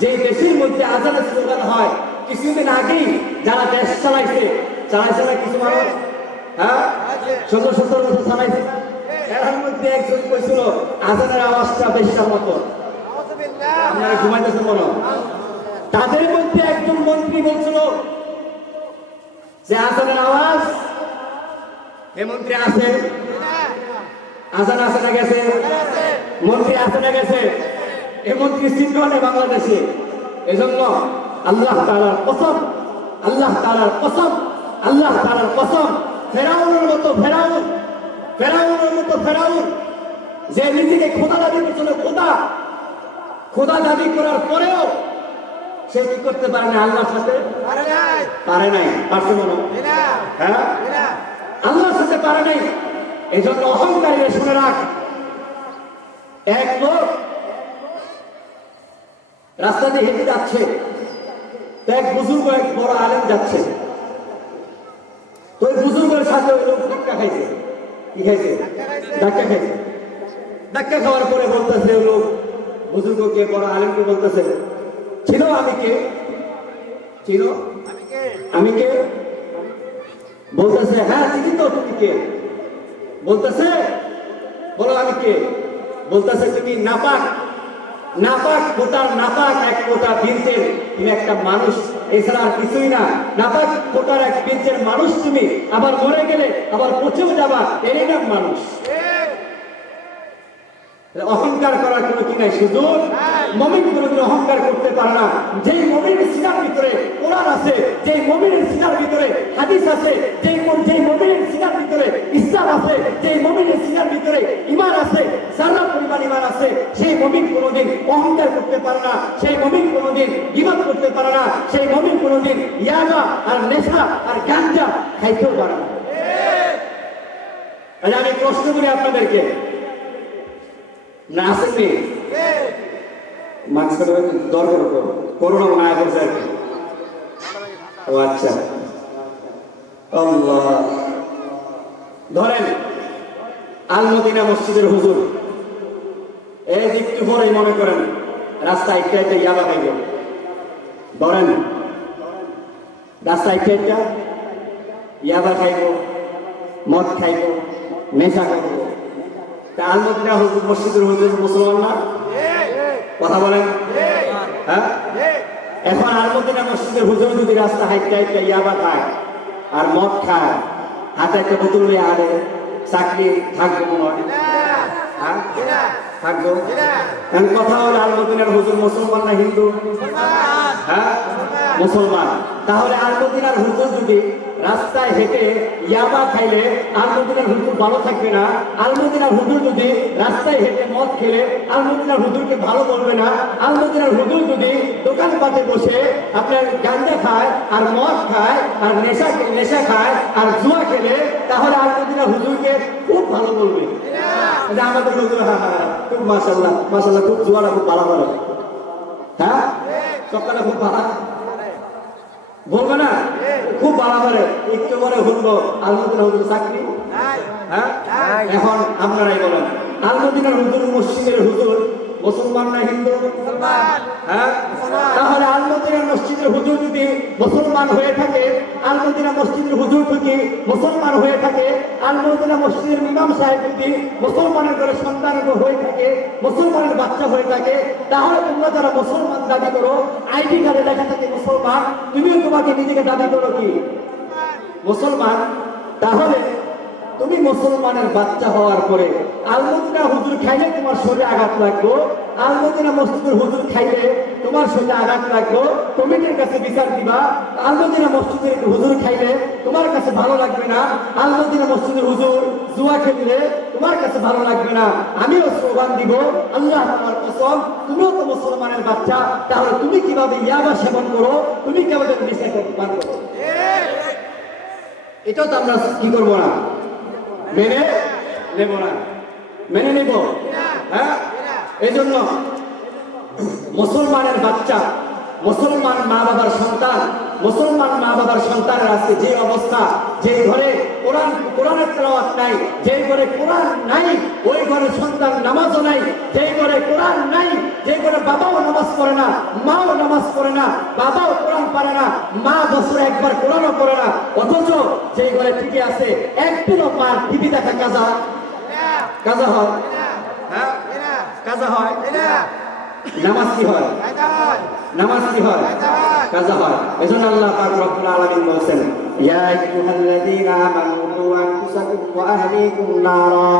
যে দেশের মধ্যে আজানের স্লোগান হয়, কিছুদিন আগেই যারা দেশ চালাইছে না কিছু মানুষ, হ্যাঁ ১৬-১৭ বছর চালাইছে, এর মধ্যে একজন কইছিল আজানের আওয়াজটা বেশার মতো, আপনারা ঘুমাইতেছেন মনে হয়। তাদের মধ্যে একজন মন্ত্রী বলছিল যে আজানের আওয়াজ, এ মন্ত্রী আছে, আজান আছে না গেছে, মন্ত্রী আছে না গেছে, এ মন্ত্রী চিহ্ন নেই বাংলাদেশে। এজন্য আল্লাহ তাআলার কসম, আল্লাহ তাআলার কসম, আল্লাহ তাআলার কসম, ফেরাউনের মতো ফেরাউন যে নিজেকে খোদা দাবি করছিল, খোদা দাবি করার পরেও সে কি করতে পারে না আল্লাহর সাথে? পারে নাই। পারছে মনে? হ্যাঁ, আল্লাহর সাথে পারে নাই। এই জন্য অহংকারী শুনে রাখ, এক লোক রাস্তা দিয়ে হেঁটে যাচ্ছে, এক বুজুর্গ, এক বড় আলেম যাচ্ছে, তো ওই বুজুর্গের সাথে ওই লোক ধাক্কা খাইছে। কি খাইছে? ধাক্কা খাইছে। ধাক্কা খাওয়ার পরে বলতেছে ওই লোক বুজুর্গকে, বড় আলেমকে বলতেছে, চিনো আমি কে? চিনো আমি কে? বলতেছে হ্যাঁ চিনি তো, তুমি কে? বলতেছে বলো আমি কে? বলতেছে তুমি নাপাক, কোটার নাপাক, এক কোটা বীরদের তুমি একটা মানুষ, এছাড়া আর কিছুই না। নাপাক কোটার এক বীরদের মানুষ তুমি, আবার মরে গেলে আবার পচেও যাবা, এর নাম মানুষ। অহংকার করার কোনো কি নাই সুযোগ। মুমিন কোনোদিন অহংকার করতে পারে না। যেই মুমিনের সিনার ভিতরে কোরআন আছে, যেই মুমিনের সিনার ভিতরে হাদিস আছে, যেই মুমিনের সিনার ভিতরে ইসলাম আছে, যেই মুমিনের সিনার ভিতরে ঈমান আছে, যারা পরিমাণ ঈমান আছে, সেই মুমিন কোনোদিন অহংকার করতে পারে না, সেই মুমিন কোনোদিন গীবত করতে পারে না, সেই মুমিন কোনোদিন ইয়াবা আর নেশা আর গাঁজা খাইতেও পারে না। আমি প্রশ্ন করি আপনাদেরকে, না আসেননি মাস্ক দর করোনা মনে হয় করছে আর কি? ও আচ্ছা, আল্লাহ। ধরেন আল মদিনা মসজিদের হুজুর, এই একটু পরেই মনে করেন রাস্তায় একটা ইয়াবা খাইব, ধরেন রাস্তায় একটা ইয়াবা খাইব, মদ খাইব, নেশা খাইব, আল মদিনা হুজুর মসজিদের হুজুর মুসলমান না? কথা বলেন। হ্যাঁ, এখন আল মদিনা মসজিদের হুজুর যদি রাস্তা হাইটটা ইয়াবা খায় আর মদ খায়, হাতে একটা বোতল নিয়ে আরে, চাকরি থাকবো মনে হয়? হ্যাঁ থাকবো। এখন কথা হলো আল মদিনার হুজুর মুসলমান না হিন্দু? হ্যাঁ মুসলমান। তাহলে আল মদিনার হুজুর যদি রাস্তায় হেঁটে ইয়াবা খাইলে আল মদিনার হুজুর ভালো থাকবে না? আল মদিনার হুজুর যদি রাস্তায় হেঁটে মদ খেলে আল মদিনার হুজুরকে ভালো বলবে না? আল মদিনার হুজুর যদি দোকানপাটে বসে আপনার গাঁজা খায় আর মদ খায় আর নেশা খায় আর জুয়া খেলে, তাহলে আল মদিনার হুজুরকে খুব ভালো বলবে। আমাদের হুজুর খুব মাশাআল্লাহ মাশাআল্লাহ, খুব জুয়াটা খুব ভালো ভালো, হ্যাঁ সকালে খুব ভালো বলবে না? খুব ভালো করে একটু করে শুনবো আল মদিনার হুজুর চাকরি। হ্যাঁ, এখন আপনারাই বলেন আল মদিনার হুজুর মসজিদের হুজুর মুসলমান না হিন্দু? হ্যাঁ, তাহলে আল মদিনার মসজিদের হুজুর যদি মুসলমান হয়ে থাকে, আল মদিনা মসজিদের হুজুর যদি মুসলমান হয়ে থাকে, আল মদিনা মসজিদের ইমাম সাহেব যদি মুসলমানের ঘরে সন্তান হয়ে থাকে, মুসলমানের বাচ্চা হয়ে থাকে, তাহলে তোমরা যারা মুসলমান দাবি করো, আইডি কার্ডে লেখা থাকে মুসলমান, তুমিও তোমাকে নিজেকে দাবি করো কি মুসলমান। তাহলে তুমি মুসলমানের বাচ্চা হওয়ার পরে আল মদিনা হুজুর খাইলে তোমার শরীরে আঘাত লাগবে, আল মদিনা মসজিদের হুজুর খাইলে তোমার সাথে আঘাত লাগলো, কমিটির কাছে বিচার দিবা। আলমদিনা মসজিদের হুজুর খাইলে তোমার কাছে ভালো লাগবে না, আলমদিনা মসজিদের হুজুর জুয়া খেললে তোমার কাছে ভালো লাগবে না। আমিও স্লোগান দিব, আল্লাহ আমার কসম, তুমিও তো মুসলমানের বাচ্চা, তাহলে তুমি কিভাবে ইয়াবা সেবন করো, তুমি কিভাবে নেশা পান করো? এটাও তো আমরা কি করবো না, মেনে নেব না, মেনে নেব। হ্যাঁ, এই জন্য মুসলমানের বাচ্চা, মুসলমান মা বাবার সন্তান, মুসলমান মা বাবার সন্তানের আজকে যে অবস্থা, যে ঘরে কোরআনের তেলাওয়াত নাই, যে ঘরে কোরআন নাই, ওই ঘরে সন্তান নামাজও নাই। যে ঘরে কোরআন নাই, যে ঘরে বাবাও নামাজ পড়ে না, মাও নামাজ পড়ে না, বাবাও কোরআন পারে না, মা বছরে একবার কোরআনও পড়ে না, অথচ যে ঘরে টিকে আছে একদিনও পার টিভি দেখা কাজা কাজা হয়। হ্যাঁ, কাজা হয়। নামাজ কি হয়? নামাজ কি হয়? কাজা হয়। এজন্য আল্লাহ পাক রব্বুল আলামিন বলেন, ইয়া আইয়ুহাল্লাযীনা আমানু কু আনফুসাকুম ওয়া আহলিকুম নারা,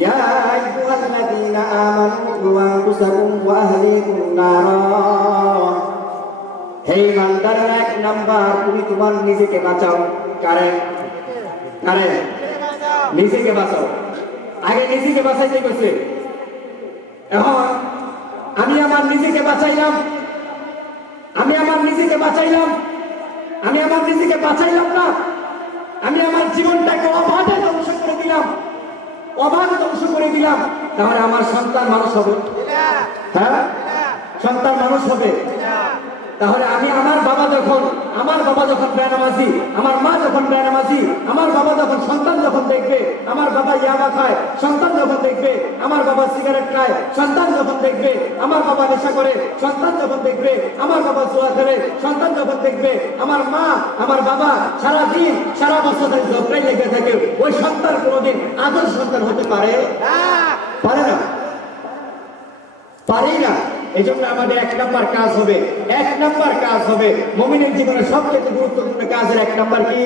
ইয়া আইয়ুহাল্লাযীনা আমানু কু আনফুসাকুম ওয়া আহলিকুম নারা। হে ইমানদারেরা, এক নাম্বার তুমি তোমার নিজেকে বাঁচাও। কারে কারে? নিজেকে বাঁচাও। আগে নিজেকে বাঁচাইতে গেছে, এখন আমি আমার নিজেকে বাঁচাইলাম, আমি আমার নিজেকে বাঁচাইলাম, আমি আমার নিজেকে বাঁচাইলাম না, আমি আমার জীবনটাকে অবাধে ধ্বংস করে দিলাম, অবাধে ধ্বংস করে দিলাম। তাহলে আমার সন্তান মানুষ হবে? হ্যাঁ, সন্তান মানুষ হবে। তাহলে আমি আমার বাবা যখন বেনামাজি, আমার মা যখন বেনামাজি, আমার বাবা যখন সন্তান যখন দেখবে আমার বাবা ইয়াবা খায়, সন্তান যখন দেখবে আমার বাবা সিগারেট খায়, সন্তান যখন দেখবে আমার বাবা নেশা করে, সন্তান যখন দেখবে আমার বাবা জুয়া খেলে, সন্তান যখন দেখবে আমার মা আমার বাবা সারাদিন সারা বছর ধরে ঝগড়াই লেগে থাকে, ওই সন্তান কোনোদিন আদর্শ সন্তান হতে পারে? পারে না, পারেই না। এই জন্য আমাদের এক নাম্বার কাজ হবে, এক নাম্বার কাজ হবে মুমিনের জীবনে সবচেয়ে গুরুত্বপূর্ণ কাজের এক নাম্বার কি?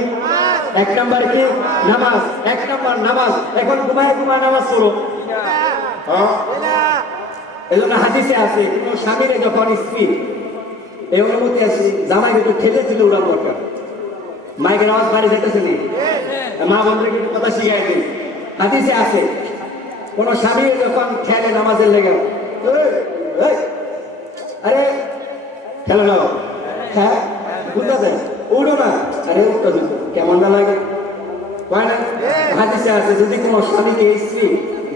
এক নাম্বার কি? নামাজ। এক নাম্বার নামাজ। এখন ঘুমায় নামাজ পড়ো। এই জন্য হাদিসে আছে, কোন স্বামীরে যখন স্ত্রী এই অনুমতি আছে জামাই একটু ঠেলে দিলে ওরা দরকার, মাইকের আওয়াজ বাড়ি যেতেছে নি, মা বন্ধুকে কথা শিখাই দিই। হাদিসে আছে কোন স্বামী যখন খেলে নামাজের লেগে, আরে খেলে নাও, হ্যাঁ বুঝতে উঠো না, আরে উঠতে কেমন না লাগে, কয় না? হাদিসে আছে যদি কোনো স্বামীকে স্ত্রী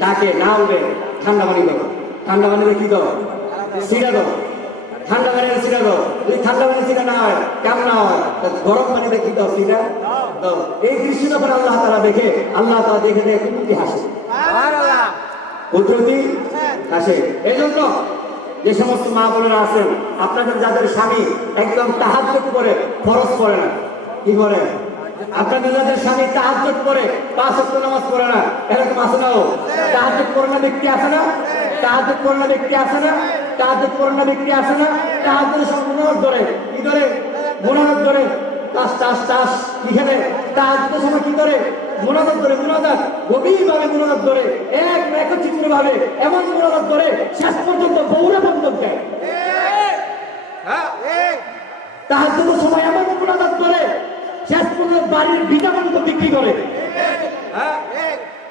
ডাকে না উঠে ঠান্ডা পানি দাও, ঠান্ডা পানিতে কি দাও? সিরা দাও, ঠান্ডা পানিতে সিরা দাও। যদি ঠান্ডা পানি সিরা না হয়, কেমন না হয়, গরম পানিতে কি দাও? সিরা দাও। এই দৃশ্য যখন আল্লাহ তাআলা দেখে, আল্লাহ তাআলা দেখে দেখে কুদরতি হাসে, কুদরতি হাসে। এই জন্য যে সমস্ত মা বোনেরা আছেন, আপনাদের যাদের স্বামী একদম তাহাজ্জুদ করে ফরজ পড়ে না, কি করে? আপনাদের যাদের স্বামী তাহাজ্জুদ করে 5 ওয়াক্ত নামাজ পড়ে না, এরকম আছে না? তাহাজ্জুদ পড়ে না ব্যক্তি আছে না? তাহাজ্জুদ পড়ে না ব্যক্তি আছে না? তাহাজ্জুদ পড়ে না ব্যক্তি আছে না? তাহাজ্জুদের সব মুনাজাত ধরে, কি ধরে? মুনাজাত ধরে, টাস টাস টাস লিখে তাহাজ্জুদের সময় কি ধরে? মুনাজাত ধরে, মুনাজাত গভীরভাবে মুনাজাত ধরে, একচিত্র ভাবে এমন মুনাজাত ধরে শেষ পর্যন্ত বউরে বন্ধন দেয়। তাহাজ্জুদের সময় এমন মুনাজাত ধরে শেষ পর্যন্ত বাড়ির ভিটা পর্যন্ত বিক্রি করে।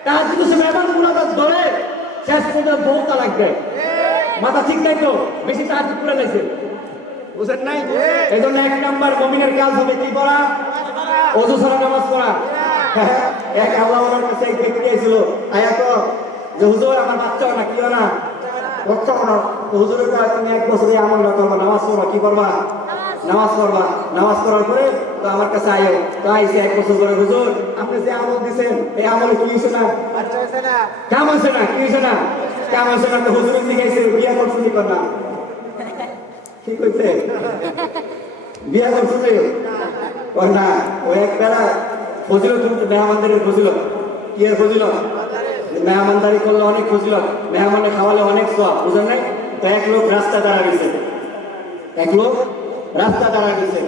তাহাজ্জুদের সময় এমন মুনাজাত ধরে শেষ পর্যন্ত বউ তালাক দেয়। মাথা ঠিক নাই তো? বেশি তাহাজ্জুদ করে লাইছে, বুঝেন নাই? এই জন্য এক নাম্বার মুমিনের কাজ হবে কি করা? ওযু ছাড়া নামাজ পড়া। এক আল্লাহর কাছে এক ব্যক্তি এসেছিল, আয়া তো যে হুজুর আমার বাচ্চা না, কি না বাচ্চা না, তো হুজুরের কাছে তুমি 1 বছরে আমল না করবা, নামাজ পড়বা, কি করবা? নামাজ পড়বা। নামাজ পড়ার পরে তো আমার কাছে আয়ো, তো আইসে 1 বছর পরে, হুজুর আপনি যে আমল দিয়েছেন এই আমলে কি হয়েছে না? কাম হয়েছে না? কি হয়েছে না? কাম হয়েছে না। তো হুজুরের শিখাইছে বিয়া করছো কি কর না, কি কইছে? বিয়া করছো না? ওই একটা ফজিলত, মেহমানদারির ফজিলত। কি এর ফজিলত? মেহমানদারি করলে অনেক ফজিলত, মেহমানে খাওয়ালে অনেক সওয়াব, বুঝেন নাই? তো এক লোক রাস্তা দাঁড়া গেছে, এক লোক রাস্তা দাঁড়া গেছে,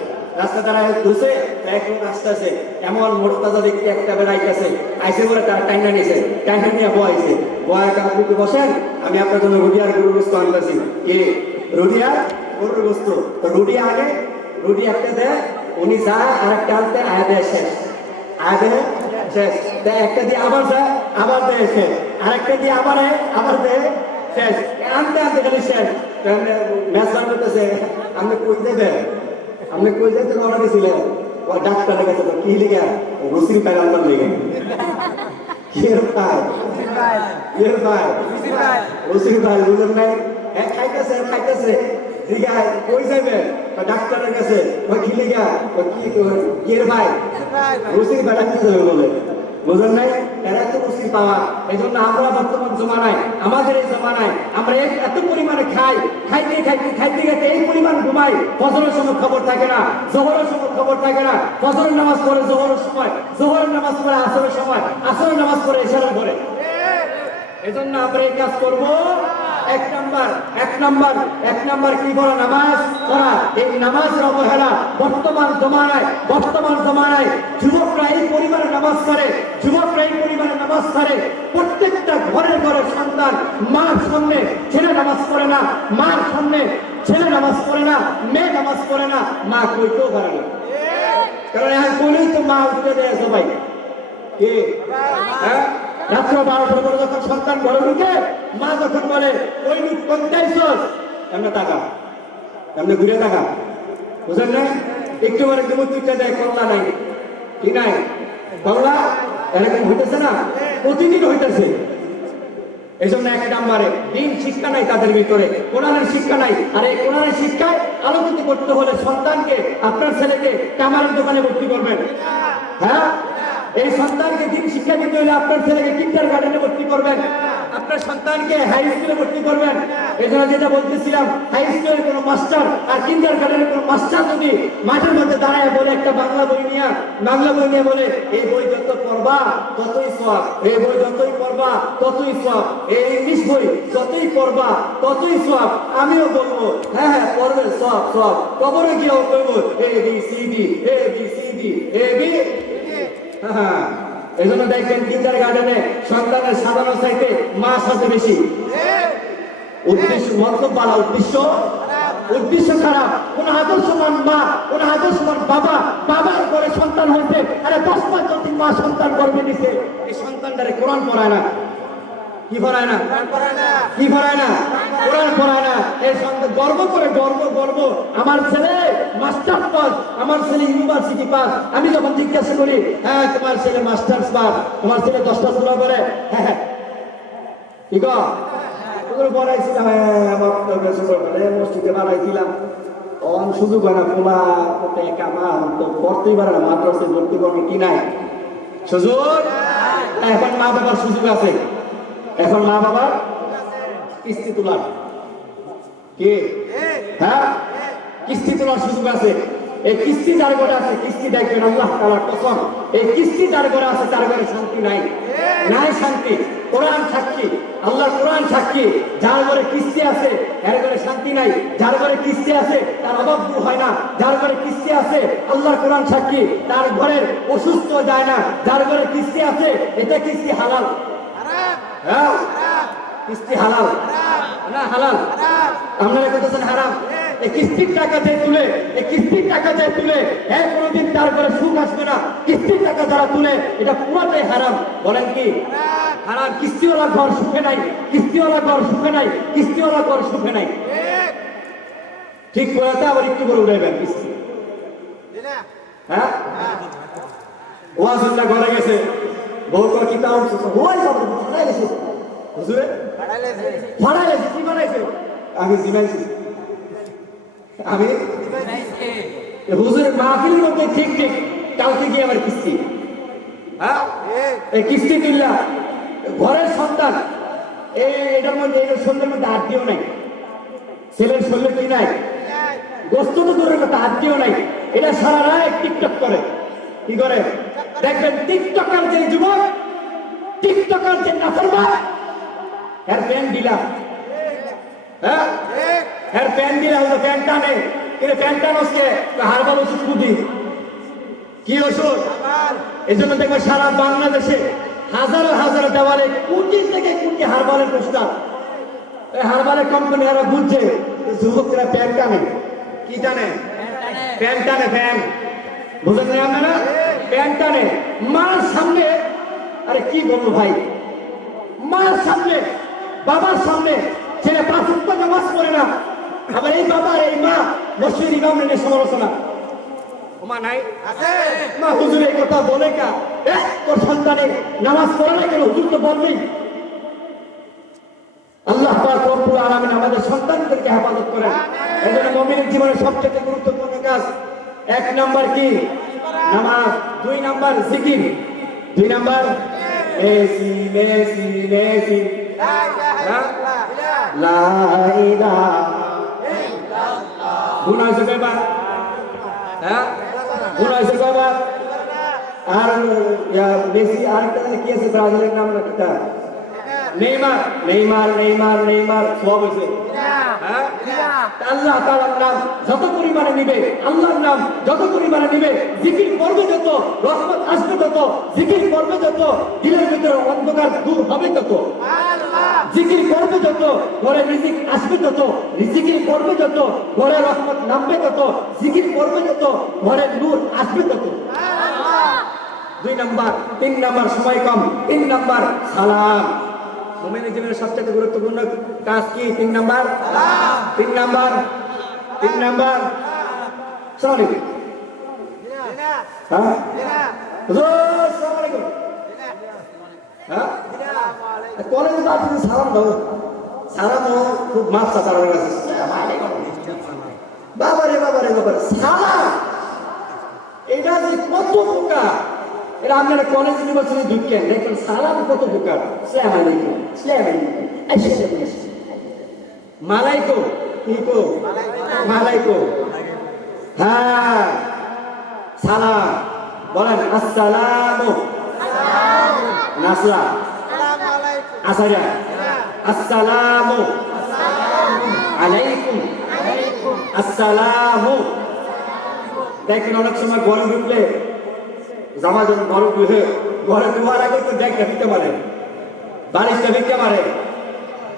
রাস্তা দাঁড়ায় ঘুরছে, এক লোক আসতেছে, এমন মোটতাজা দেখতে একটা বেড়াইতেছে, আইসে বলে তার টাইনা নিয়েছে, টাইনা নিয়ে বয়াইছে, বয়া আপনি বসেন, আমি আপনার জন্য রুটি আর গরুর গোশত আনতেছি। কি রুটি আর গরুর গোস্ত। তো রুটি আগে, রুটি একটা দেয়, উনি যায় আর একটা আনতে আয় দেয় শেষ, আয় দেয় শেষ, দেয় একটা দিয়ে আবার যায়, আবার দেয় শেষ, আরেকটা দিয়ে আবার দেয় শেষ, আনতে আনতে খালি শেষ। ম্যাচ করতেছে, আপনি কই দেবেন, আপনি কই যেতে রওনা দিয়েছিলেন? ওই ডাক্তারের কাছে। তো কি লিখা? রুচির পায় আল্লাহ লিখে কি পায়, কি পায় রুচির পায়, বুঝলেন নাই? হ্যাঁ খাইতেছে খাইতেছে, জিগায় কই যাবে? ডাক্তারের কাছে। ওই কি লিখা? কি ভাই রুচির পায় ডাক্তার বলে, বুঝলেন নাই? এরা তো রুচি পাওয়া। এই জন্য আমরা বর্তমান জমানায়, আমাদের এই জমানায় আমরা এত পরিমাণে খাইতে এই পরিমাণ ঘুমাই, ফজরের সময় খবর থাকে না, জোহরের সময় খবর থাকে না, ফজরের নামাজ পড়ে জোহরের সময়, জোহরের নামাজ পড়ে আসরের সময়, আসরের নামাজ পড়ে ইশারার পরে। এই জন্য আমরা এই কাজ করবো। এক নাম্বার কি বলা? নামাজ পড়া। এই নামাজের অবহেলা বর্তমান জমানায় যুবকরা এই পরিমাণে নামাজ পড়ে, প্রত্যেকটা ঘরের সন্তান মার সামনে ছেলে নামাজ পড়ে না, মার সামনে ছেলে নামাজ পড়ে না, মেয়ে নামাজ পড়ে না, মা কইতেও পারে না। কারণ এখন কইলেই তো মা উঠতে দেয় সবাই। কে? হ্যাঁ, রাত্র 12টার পরে যখন সন্তান ঘরে ঢুকে, মা যখন বলে ওই লুক কোনটাইছস, এমনি টাকা, এমনি ঘুরে টাকা, বুঝলেন না? একটু পরে দুমুত্রিকা দেয়, কল্লা নাই, কি নাই কল্লা। এরকম হইতেছে না, প্রতিদিন হইতেছে। এই জন্য এক নাম্বারে দিন শিক্ষা নাই তাদের ভিতরে, কোরআনের শিক্ষা নাই। আর এই কোরআনের শিক্ষায় আলোকিত করতে হলে সন্তানকে, আপনার ছেলেকে কামারের দোকানে ভর্তি করবেন। হ্যাঁ, এই সন্তানকে দিন শিক্ষা দিতে হলে আপনার ছেলেকে কিন্ডারগার্টেনে ভর্তি করবেন, আপনার সন্তানকে হাই স্কুলে ভর্তি করবেন। এই জন্য যেটা বলতেছিলাম, হাই স্কুলের কোনো মাস্টার আর কিন্ডারগার্টেনের কোনো মাস্টার যদি মাঠের মধ্যে দাঁড়ায় বলে, একটা বাংলা বই নিয়ে বলে, এই বই যত পড়বা ততই সওয়াব, এই বই যতই পড়বা ততই সওয়াব, এই ইংলিশ বই যতই পড়বা ততই সওয়াব, আমিও বলবো হ্যাঁ হ্যাঁ পড়বে, সওয়াব। কবরে গিয়েও বলবো ABCD AB। হ্যাঁ, এই জন্য দেখবেন কিন্ডারগার্টেনে সন্তানের সাজানো চাইতে মা সাজে বেশি। উদ্দেশ্য মতলব বাড়া, উদ্দেশ্য খারাপ। কোন আদর্শবান মা, কোন আদর্শবান বাবার করে সন্তান হয়েছে, আরে 10 যদি মা সন্তান গর্ভে নিছে, এই সন্তানটারে কোরআন পড়ায় না। কি পড়ায় না? কি পড়ায় না? কোরআন পড়ায় না। এই সন্তান গর্ব করে, গর্ব আমার ছেলে মাস্টার্স পাস, আমার ছেলে ইউনিভার্সিটি পাস। আমি যখন জিজ্ঞাসা করি, হ্যাঁ তোমার ছেলে মাস্টার্স পাস, তোমার ছেলে 10টা ষোলো করে, হ্যাঁ কি গো পড়াইছিলাম, আমার মসজিদে বানাইছিলাম, তখন সুযোগ হয় না, পোলা আমার তো পড়তেই পারে না, মাদ্রাসায় ভর্তি করবে কি নাই সুযোগ। এখন মা বাবার সুযোগ আছে, এখন মা বাবার কিস্তি তোলার, কি হ্যাঁ কিস্তি তোলার সুযোগ আছে। এই কিস্তি যার ঘরে আছে, কিস্তি দেখবেন আল্লাহ তাআলার কসম, এই কিস্তি যার ঘরে আছে তার ঘরে শান্তি নাই শান্তি। কোরআন সাক্ষী, আল্লাহর কোরআন সাক্ষী, যার ঘরে কিস্তি আছে এর ঘরে শান্তি নাই, যার ঘরে কিস্তি আছে তার অভাব দূর হয় না, যার ঘরে কিস্তি আছে আল্লাহর কোরআন সাক্ষী তার ঘরের অসুস্থ যায় না, যার ঘরে কিস্তি আছে এটা কিস্তি হালাল। হ্যাঁ, কিস্তি হালাল না? হালাল। আপনারা কইতেছেন হারাম। এই কিস্তির টাকা দিয়ে তুলে, কোনোদিন তার ঘরে সুখ আসবে না। কিস্তির টাকা যারা তুলে, এটা পুরোটাই হারাম। বলেন কি হারাম? কিস্তিওয়ালা ঘর সুখে নাই, কিস্তিওয়ালা ঘর সুখে নাই। ঠিক বলতে আবার একটু করে উঠাইবেন কিস্তি। হ্যাঁ, ওয়াজুল্লাহ ঘরে গেছে, বউ কি তাও হুজুরে ফাড়াইছে, কি বানাইছে? আমি জিমাইছি, আমি হুজুরের মাহফিলের মধ্যে ঠিক কালকে গিয়ে আমার কিস্তি। হ্যাঁ, এই কিস্তি তুললা ঘরের সন্তান, এটার মধ্যে এই সন্ধ্যের মধ্যে আত্মীয় নাই, ছেলের শরীরে কি নাই, গোস্ত তো দূরের কথা, আত্মীয় নাই। এটা সারা রাত টিকটক করে। কি করে? দেখবেন টিকটকার যে যুবক, টিকটকার যে নাফরমান, এর প্যান্ট দিলা, হ্যাঁ এর প্যান্ট দিলা হলো প্যান্ট টানে, কিন্তু প্যান্ট টানসকে হারবাল ওষুধ খুঁজি। কি ওষুধ? এই জন্য দেখবে সারা বাংলাদেশে হাজারো দেওয়ালে কোটি থেকে কোটি হারবালের পোস্টার। এই হারবালের কোম্পানি এরা বুঝছে যুবকরা প্যান্ট টানে, কি টানে? প্যান্ট টানে, ফ্যান। বুঝেন না আপনারা? প্যান্ট টানে মার সামনে। আরে কি বলবো ভাই, মার সামনে, বাবার সামনে ছেলে 5 ওয়াক্ত নামাজ পড়ে না, আবার এই বাবা আর এই মা মসজিদের ইমাম নিয়ে সমালোচনা। ওমা নাই আছে মা, হুজুর এই কথা বলে কা? তোর সন্তানে নামাজ পড়ে না কেন? হুজুর তো বলবেই। আল্লাহ পাক রব্বুল আলামিন আমাদের সন্তানদেরকে হেফাজত করেন। এজন্য মুমিনের জীবনে সবচেয়ে গুরুত্বপূর্ণ কাজ 1 নাম্বার কি? নামাজ। 2 নাম্বার জিকির। 2 নাম্বার মেসি মেসি মেসি লা ইলাহা ইল্লাল্লাহ। গুনাহ হয়েছে কয়বার? হ্যাঁ, গুনাহ হয়েছে কয়বার? আর মেসি আরেকটা কি আছে ব্রাজিলের নাম একটা? নেইমার। নেইমার নেইমার নেইমার সব হয়েছে। হ্যাঁ, আল্লাহ তাআলার নাম যত পরিমাণে নিবে, আল্লাহর নাম যত পরিমাণে নিবে, জিকির করবে যত, রহমত আসবে তত, জিকির করবে যত, দিলের ভিতরে অন্ধকার দূর হবে তত। জিকির করবে যত, ঘরে রিজিক আসবে তত, জিকির করবে যত, ঘরে রহমত নামবে তত, জিকির করবে যত, ঘরে নূর আসবে তত। 2 নাম্বার। 3 নাম্বার, সময় কম। 3 নাম্বার সালাম। মুমিনের জীবনের সবচেয়ে গুরুত্বপূর্ণ কাজ কি? 3 নাম্বার সালাম। 3 নাম্বার, 3 নাম্বার সরি হ্যাঁ হুজুর আসসালামু আলাইকুম। হ্যাঁ, কলেজে তো আপনি সালাম দাও। সালামও খুব মাপসা তার কাছে। বাবারে বাবারে বাবারে সালাম, এটা যে কত বোকা! এটা আপনারা কলেজ ইউনিভার্সিটি ঢুকেন দেখেন সালাম কত বোকা। আসসালামু আলাইকুম, আসসালামু আলাইকুম, আসসালামু আলাইকুম, মালাইকুম, ইকো মালাইকুম। হ্যাঁ, সালাম বলেন। আসসালামু নাসরা আসারা আসসালামু আলাইকুম, আসসালামু। দেখেন অনেক সময় ঘরে ঢুকলে জামা যখন ঘরে ঢুকে, ঘরে ঢুকার আগে তো ব্যাগটা ভিক্ষা মারে, বালিশটা ভিক্ষা মারে,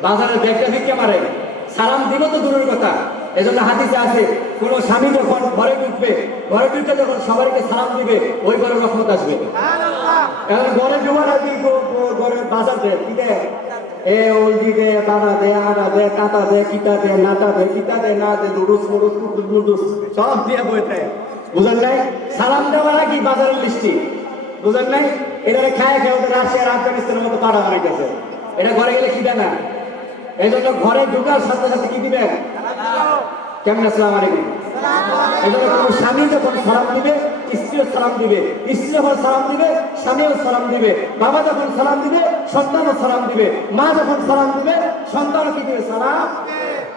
বাজারের ব্যাগটা ভিক্ষা মারে। সালাম দিব তো দূরের কথা। এজন্য হাদিসে আছে কোন স্বামী যখন ঘরে ঢুকবে, ঘরে ঢুকে যখন সবাইকে সালাম দিবে, ওই ঘরে রহমত আসবে। এখন ঘরে ঢোকার আগে ঘরে বাজার দেয়, কি দেয়? ওলদি দে, দানা দে, আটা দে, কাঁটা দে, কিতা দে, নাটা দে, কিতা দে, না দে, নুডলস নুডলস নুডলস সব দিয়ে বইতে। বুঝেন নাই? সালাম দেওয়ার আগে বাজারের লিস্টি। বুঝেন নাই? এটারে খায় খেয়ে রাশিয়ার আফগানিস্তানের মতো পাড়া বানাইতেছে। এটা ঘরে গেলে কি দেয় না? এই জন্য ঘরে ঢুকার সাথে সাথে কি দিবেন? কেমন আসসালামু আলাইকুম। এই জন্য কোনো স্বামী যখন সালাম দিবে, স্ত্রীও সালাম দিবে, স্ত্রী যখন সালাম দিবে, স্বামীও সালাম দিবে, বাবা যখন সালাম দিবে, সন্তানও সালাম দিবে, মা যখন সালাম দিবে, সন্তানও কি দিবে? সালাম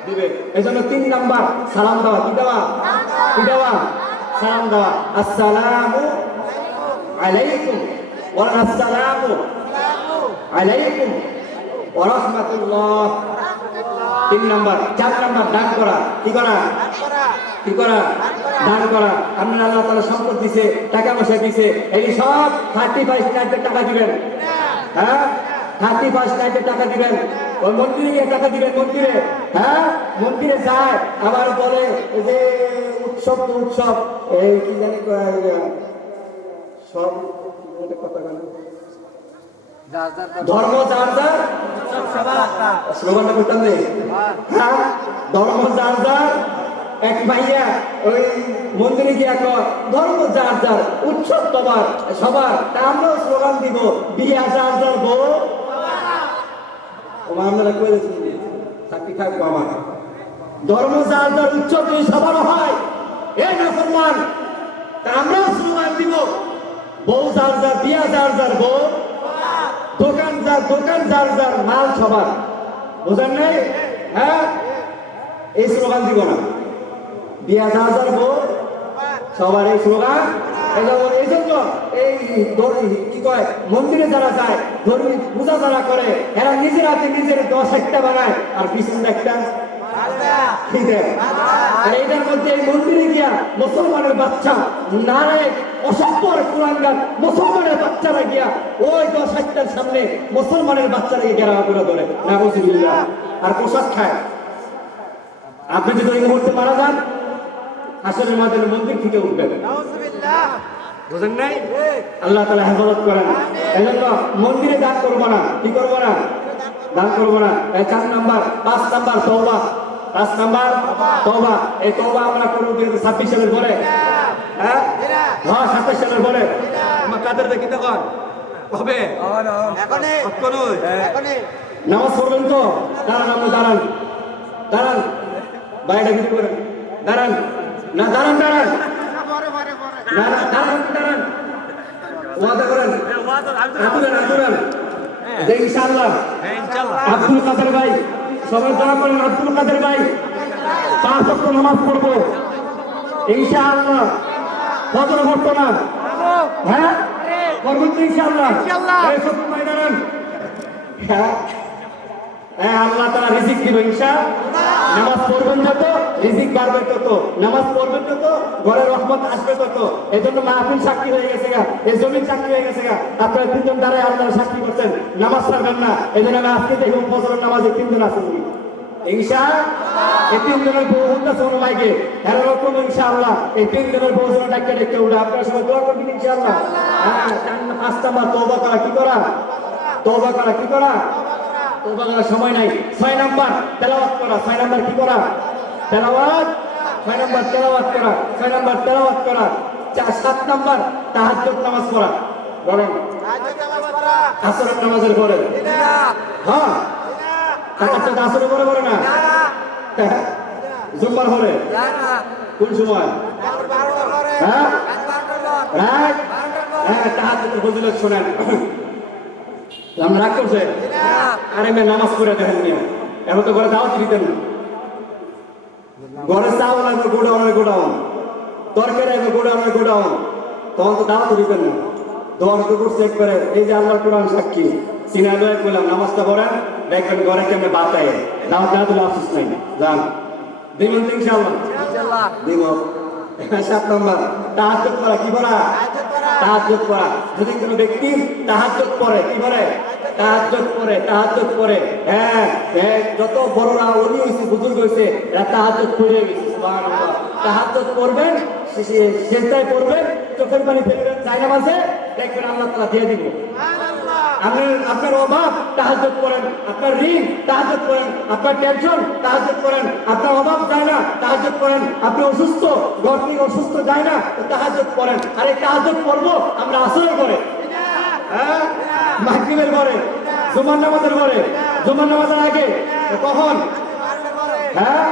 দিবে। এই জন্য 3 নাম্বার সালাম দেওয়া। কি দেওয়া? কি দেওয়া? সালাম দেওয়া। আসসালামু আলাইকুম ওয়া আসসালামু আলাইকুম ওয়া রাহমাতুল্লাহ। 3 নাম্বার। 4 নাম্বার দান করা। কি করা? কি করা? দান করা। আপনার আল্লাহ তাআলা সম্পদ দিয়েছে, টাকা পয়সা দিয়েছে, এই সব 35 নাইটের টাকা দিবেন। হ্যাঁ, 35 নাইটের টাকা দিবেন। ওই মন্দিরে গিয়ে টাকা দিবেন। মন্দিরে, হ্যাঁ, মন্দিরে যায় আবার বলে যে উৎসব তো উৎসব, এই কি জানি সব কথা বলে ধর্ম যার যার স্লোগানটা করতাম নেই। হ্যাঁ, ধর্ম যার যার। এক ভাইয়া ওই মন্দিরে গিয়ে ধর্ম যার যার, উৎসব তোমার সবার। তা আমরাও স্লোগান দিব, বিয়া যার যার বউ। আমরা করে চাকরি থাকবো আমার। ধর্ম যার যার, উৎসব যদি সবার হয়, এই মুসলমান, তা আমরাও স্লোগান দিব, বউ যার যার, বিয়া যার যার বউ, দোকান যার যার, মাল সবার। বুঝেন নাই? হ্যাঁ, এই স্লোগান দিব না। বিয়া যার যার বউ সবার, এই স্লোগান। এই জন্য এই কি কয়, মন্দিরে যারা যায়, ধর্মী পূজা যারা করে, এরা নিজের হাতে নিজের 10-1টা বানায় আর পিছনে একটা কি দেয়। আর এটার মধ্যে এই মন্দিরে গিয়া মুসলমানের বাচ্চা নারে অসভ্য কুলাঙ্গার মুসলমানের বাচ্চারা গিয়া ওই 10-1টার সামনে মুসলমানের বাচ্চারা গিয়ে গেরা করে ধরে নাউজুবিল্লাহ, আর প্রসাদ খায়। আপনি যদি ওই মুহূর্তে মারা যান, আসলে মাদের মন্দির থেকে উঠবেন। নাউজুবিল্লাহ। বুঝেন নাই? আল্লাহ তাআলা হেফাজত করেন। এজন্য মন্দিরে দান করবো না। কি করবো না? দান করবো না। 4 নাম্বার, 5 নাম্বার তওবা। 5 নাম্বার তওবা। এই তওবা আমরা করব 2026 সালের পরে। হ্যাঁ? হ্যাঁ, 27 সালের পরে। আমার কাদের দেখি তখন কবে? এখনই এখনই নামাজ পড়বেন তো? দাঁড়ান, আপনি দাঁড়ান, দাঁড়ান, বাইরে কিছু করেন, দাঁড়ান, না দাঁড়ান, দাঁড়ান, না না দাঁড়ান, দাঁড়ান, ওয়াদা করেন, আতুরেন, আতুরেন, যে ইনশাআল্লাহ আব্দুল কাদের ভাই, সবাই দোয়া করেন, আব্দুল কাদের ভাই 5 ওয়াক্ত নামাজ পড়বো ইনশাআল্লাহ। ফজর পড়তো না, হ্যাঁ করবেন তো ইনশাআল্লাহ। এই সব ভাই দাঁড়ান। হ্যাঁ, হ্যাঁ, আল্লাহ তাআলা রিজিক দিবে ইনশাআল্লাহ। নামাজ পড়বেন যত রিজিক বাড়বে তত, নামাজ পড়বেন তত ঘরে রহমত আসবে তত। এজন্য মাহফিল সাক্ষী হয়ে গেছে গা, এই জমিন সাক্ষী হয়ে গেছে গা। আপনারা 3 জন দাঁড়ায় আল্লাহ সাক্ষী করছেন, নামাজ ছাড়বেন না। এজন্য আমি আজকে দেখব ফজরের নামাজে 3 জন আছেন ইনশাআল্লাহ। এই 3 জনের বউ হচ্ছে সোনো মাইকে এরকম ইনশাআল্লাহ। এই 3 জনের বউ জনের ডাক্তার দেখতে উঠে আপনারা সবাই দোয়া করবেন ইনশাআল্লাহ। হ্যাঁ, 5 নাম্বার তওবা করা। কি করা? তওবা করা। কি করা? তওবা করার সময় নাই। 6 নাম্বার তেলাওয়াত করা। 6 নাম্বার কি করা? তেলাওয়াত। 6 নাম্বার তেলাওয়াত করা। 6 নাম্বার তেলাওয়াত করা। 7 নাম্বার তাহাজ্জুদ নামাজ পড়া। বলেন আসরের নামাজের পরে। হ্যাঁ, তাহাজ্জুদ আসরের পরে করে না? জুম্মার পরে কোন সময়? হ্যাঁ, রাত। হ্যাঁ, তাহাজ্জুদের ফজিলত শুনেন। আমরা রাগ করছে? আরে মেয়ে নামাজ পড়ে দেখেন নিয়ে এখন তো ঘরে দাওয়াত দিতেন না। ঘরে চাও লাগবে গোডাউনের গোডাউন, তরকারি লাগবে গোডাউনের গোডাউন, তখন তো দাওয়াত দিতেন না। দশ দুপুর চেক করে এই যে আল্লাহর কোরআন সাক্ষী সিনাই বললাম নামাজটা পড়েন, দেখবেন ঘরে কেমনে বাতায় দাওয়াত না দিলে আফসোস নাই। যান দিবেন তো ইনশাআল্লাহ দিব। 7 নম্বর তাহাজ্জুদ করা। কি করা? তাহাজ্জুদ করা। যদি কোনো ব্যক্তি তাহাজ্জুদ পড়ে, কি করে? তাহাজ্জুদ পড়ে, তাহাজ্জুদ পড়ে। হ্যাঁ, যত বড়রা ওলি হইছে, বুজুর্গ হইছে, এরা তাহাজ্জুদ পড়ে গেছে। সুবহানাল্লাহ। তাহাজ্জুদ করবেন, সেজদায় পড়বেন, চোখের পানি ফেলবেন, যায় নামাজে, দেখবেন আল্লাহ তাআলা দিয়ে দিব। আপনার অভাব তাহাজ্জুদ করেন, আপনার ঋণ তাহাজ্জুদ করেন, আপনার টেনশন তাহাজ্জুদ করেন, আপনার অভাব যায় না তাহাজ্জুদ করেন, আপনি অসুস্থ, ঘর থেকে অসুস্থ যায় না তাহাজ্জুদ করেন। আর এই তাহাজ্জুদ করবো আমরা আসরের করে, হ্যাঁ, মাগরিবের করে, জুমার নামাজের করে, জুমার নামাজের আগে, কখন? হ্যাঁ,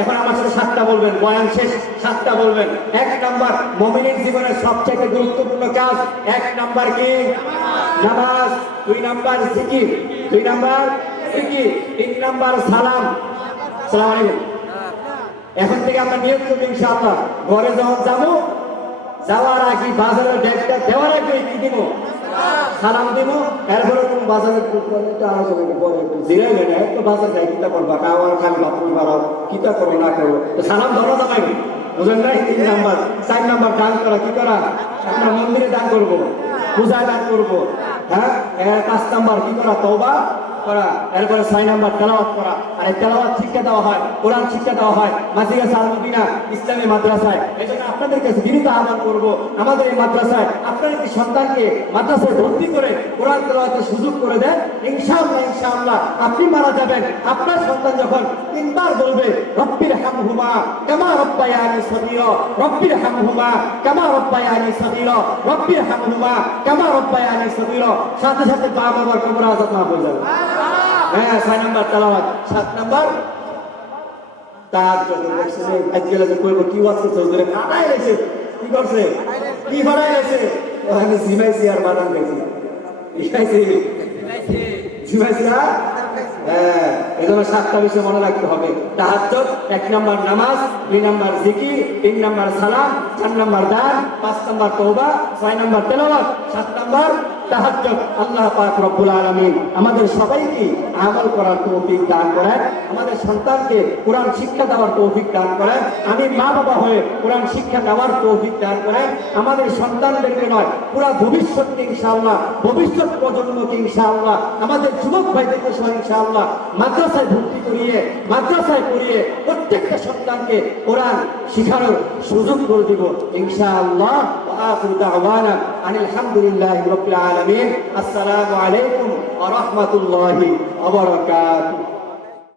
এখন আমার সাথে 7টা বলবেন, বয়ান শেষ 7টা বলবেন। 1 নাম্বার মুমিনের জীবনের সবচেয়ে গুরুত্বপূর্ণ কাজ। 1 নাম্বার কি? নামাজ। 2 নাম্বার জিকির। 2 নাম্বার জিকির। 3 নাম্বার সালাম। আসসালামু আলাইকুম। এখন থেকে আমরা নিয়ত করব ইনশাআল্লাহ ঘরে যখন যাবো, যাওয়ার আগে বাজারের ব্যাগটা দেওয়ার আগে কি দিব? সালাম দিব। এরপরে তুমি বাজারে আলোচনা পরে একটু জিরাইবে না, একটু বাজার যাই কিতা করবা, খাওয়ার খালি বাথরুম বাড়াও, কিতা করো না করো, তো সালাম ধরা যাবে। বুঝলেন নাই? 3 নাম্বার। 4 নাম্বার দান করা। কি করা? আমরা মন্দিরে দান করবো, পূজায় দান করবো। হ্যাঁ, 5 নাম্বার কি করা? তওবা করা। এরপরে 6 নাম্বার তেলাওয়াত করা। আর এই তেলাওয়াত শিক্ষা দেওয়া হয়, কোরআন শিক্ষা দেওয়া হয় মাদ্রাসা আল-মদিনা ইসলামী মাদ্রাসায়। এই জন্য আপনাদের কাছে বিনীত আহ্বান করবো, আমাদের এই মাদ্রাসায় আপনার একটি সন্তানকে মাদ্রাসায় ভর্তি করে কোরআন তেলাওয়াতের সুযোগ করে দেন। ইনশাআল্লাহ, ইনশাআল্লাহ আপনি মারা যাবেন, আপনার সন্তান যখন 3 বার বলবে রব্বির হামহুমা কামা রব্বায়ানি সগীরা, রব্বির হামহুমা কামা রব্বায়ানি সগীরা, রব্বির হামহুমা কামা রব্বায়ানি সগীরা, সাথে সাথে বাবা মার কবর আযাব মাফ হয়ে যাবে। হ্যাঁ, 6 নাম্বার তেলাওয়াত। 7 নাম্বার তাহাজ্জুদ। আজকাল যে কইব কি ওয়াজ করতে ওদের কাটাই গেছে, কি করছে, কি ফড়াই গেছে, ওখানে জিমাইছি আর বাদাম খাইছি, খাইছি জিমাইছি না। হ্যাঁ, এজন্য 7টা বিষয় মনে রাখতে হবে। তাহাজ্জুদ, 1 নাম্বার নামাজ, 2 নাম্বার জিকির, 3 নাম্বার সালাম, 4 নাম্বার দান, 5 নাম্বার তওবা, 6 নাম্বার তেলাওয়াত, 7 নাম্বার তাহাজ্জুদ আল্লাহ পাক রব্বুল আলামিন আমাদের সবাইকে আমল করার তৌফিক দান করেন, আমাদের সন্তানকে কোরআন শিক্ষা দেওয়ার তৌফিক দান করেন, আমি মা বাবা হয়ে কোরআন শিক্ষা দেওয়ার তৌফিক দান করেন, আমাদের সন্তানদেরকে নয় পুরো ভবিষ্যৎকে ইনশাআল্লাহ, ভবিষ্যৎ প্রজন্মকে ইনশাআল্লাহ, আমাদের যুবক ভাইদেরকে সহ ইনশাআল্লাহ মাদ্রাসায় ভর্তি করিয়ে, মাদ্রাসায় পড়িয়ে প্রত্যেকটা সন্তানকে কোরআন শিখানোর সুযোগ করে দিব ইনশাআল্লাহ। ওয়া আখিরু দাওয়ানা আনিল হামদুলিল্লাহি রাব্বিল আলামিন। আসসালামু আলাইকুম ওয়া রাহমাতুল্লাহি ওয়া বারাকাতুহু।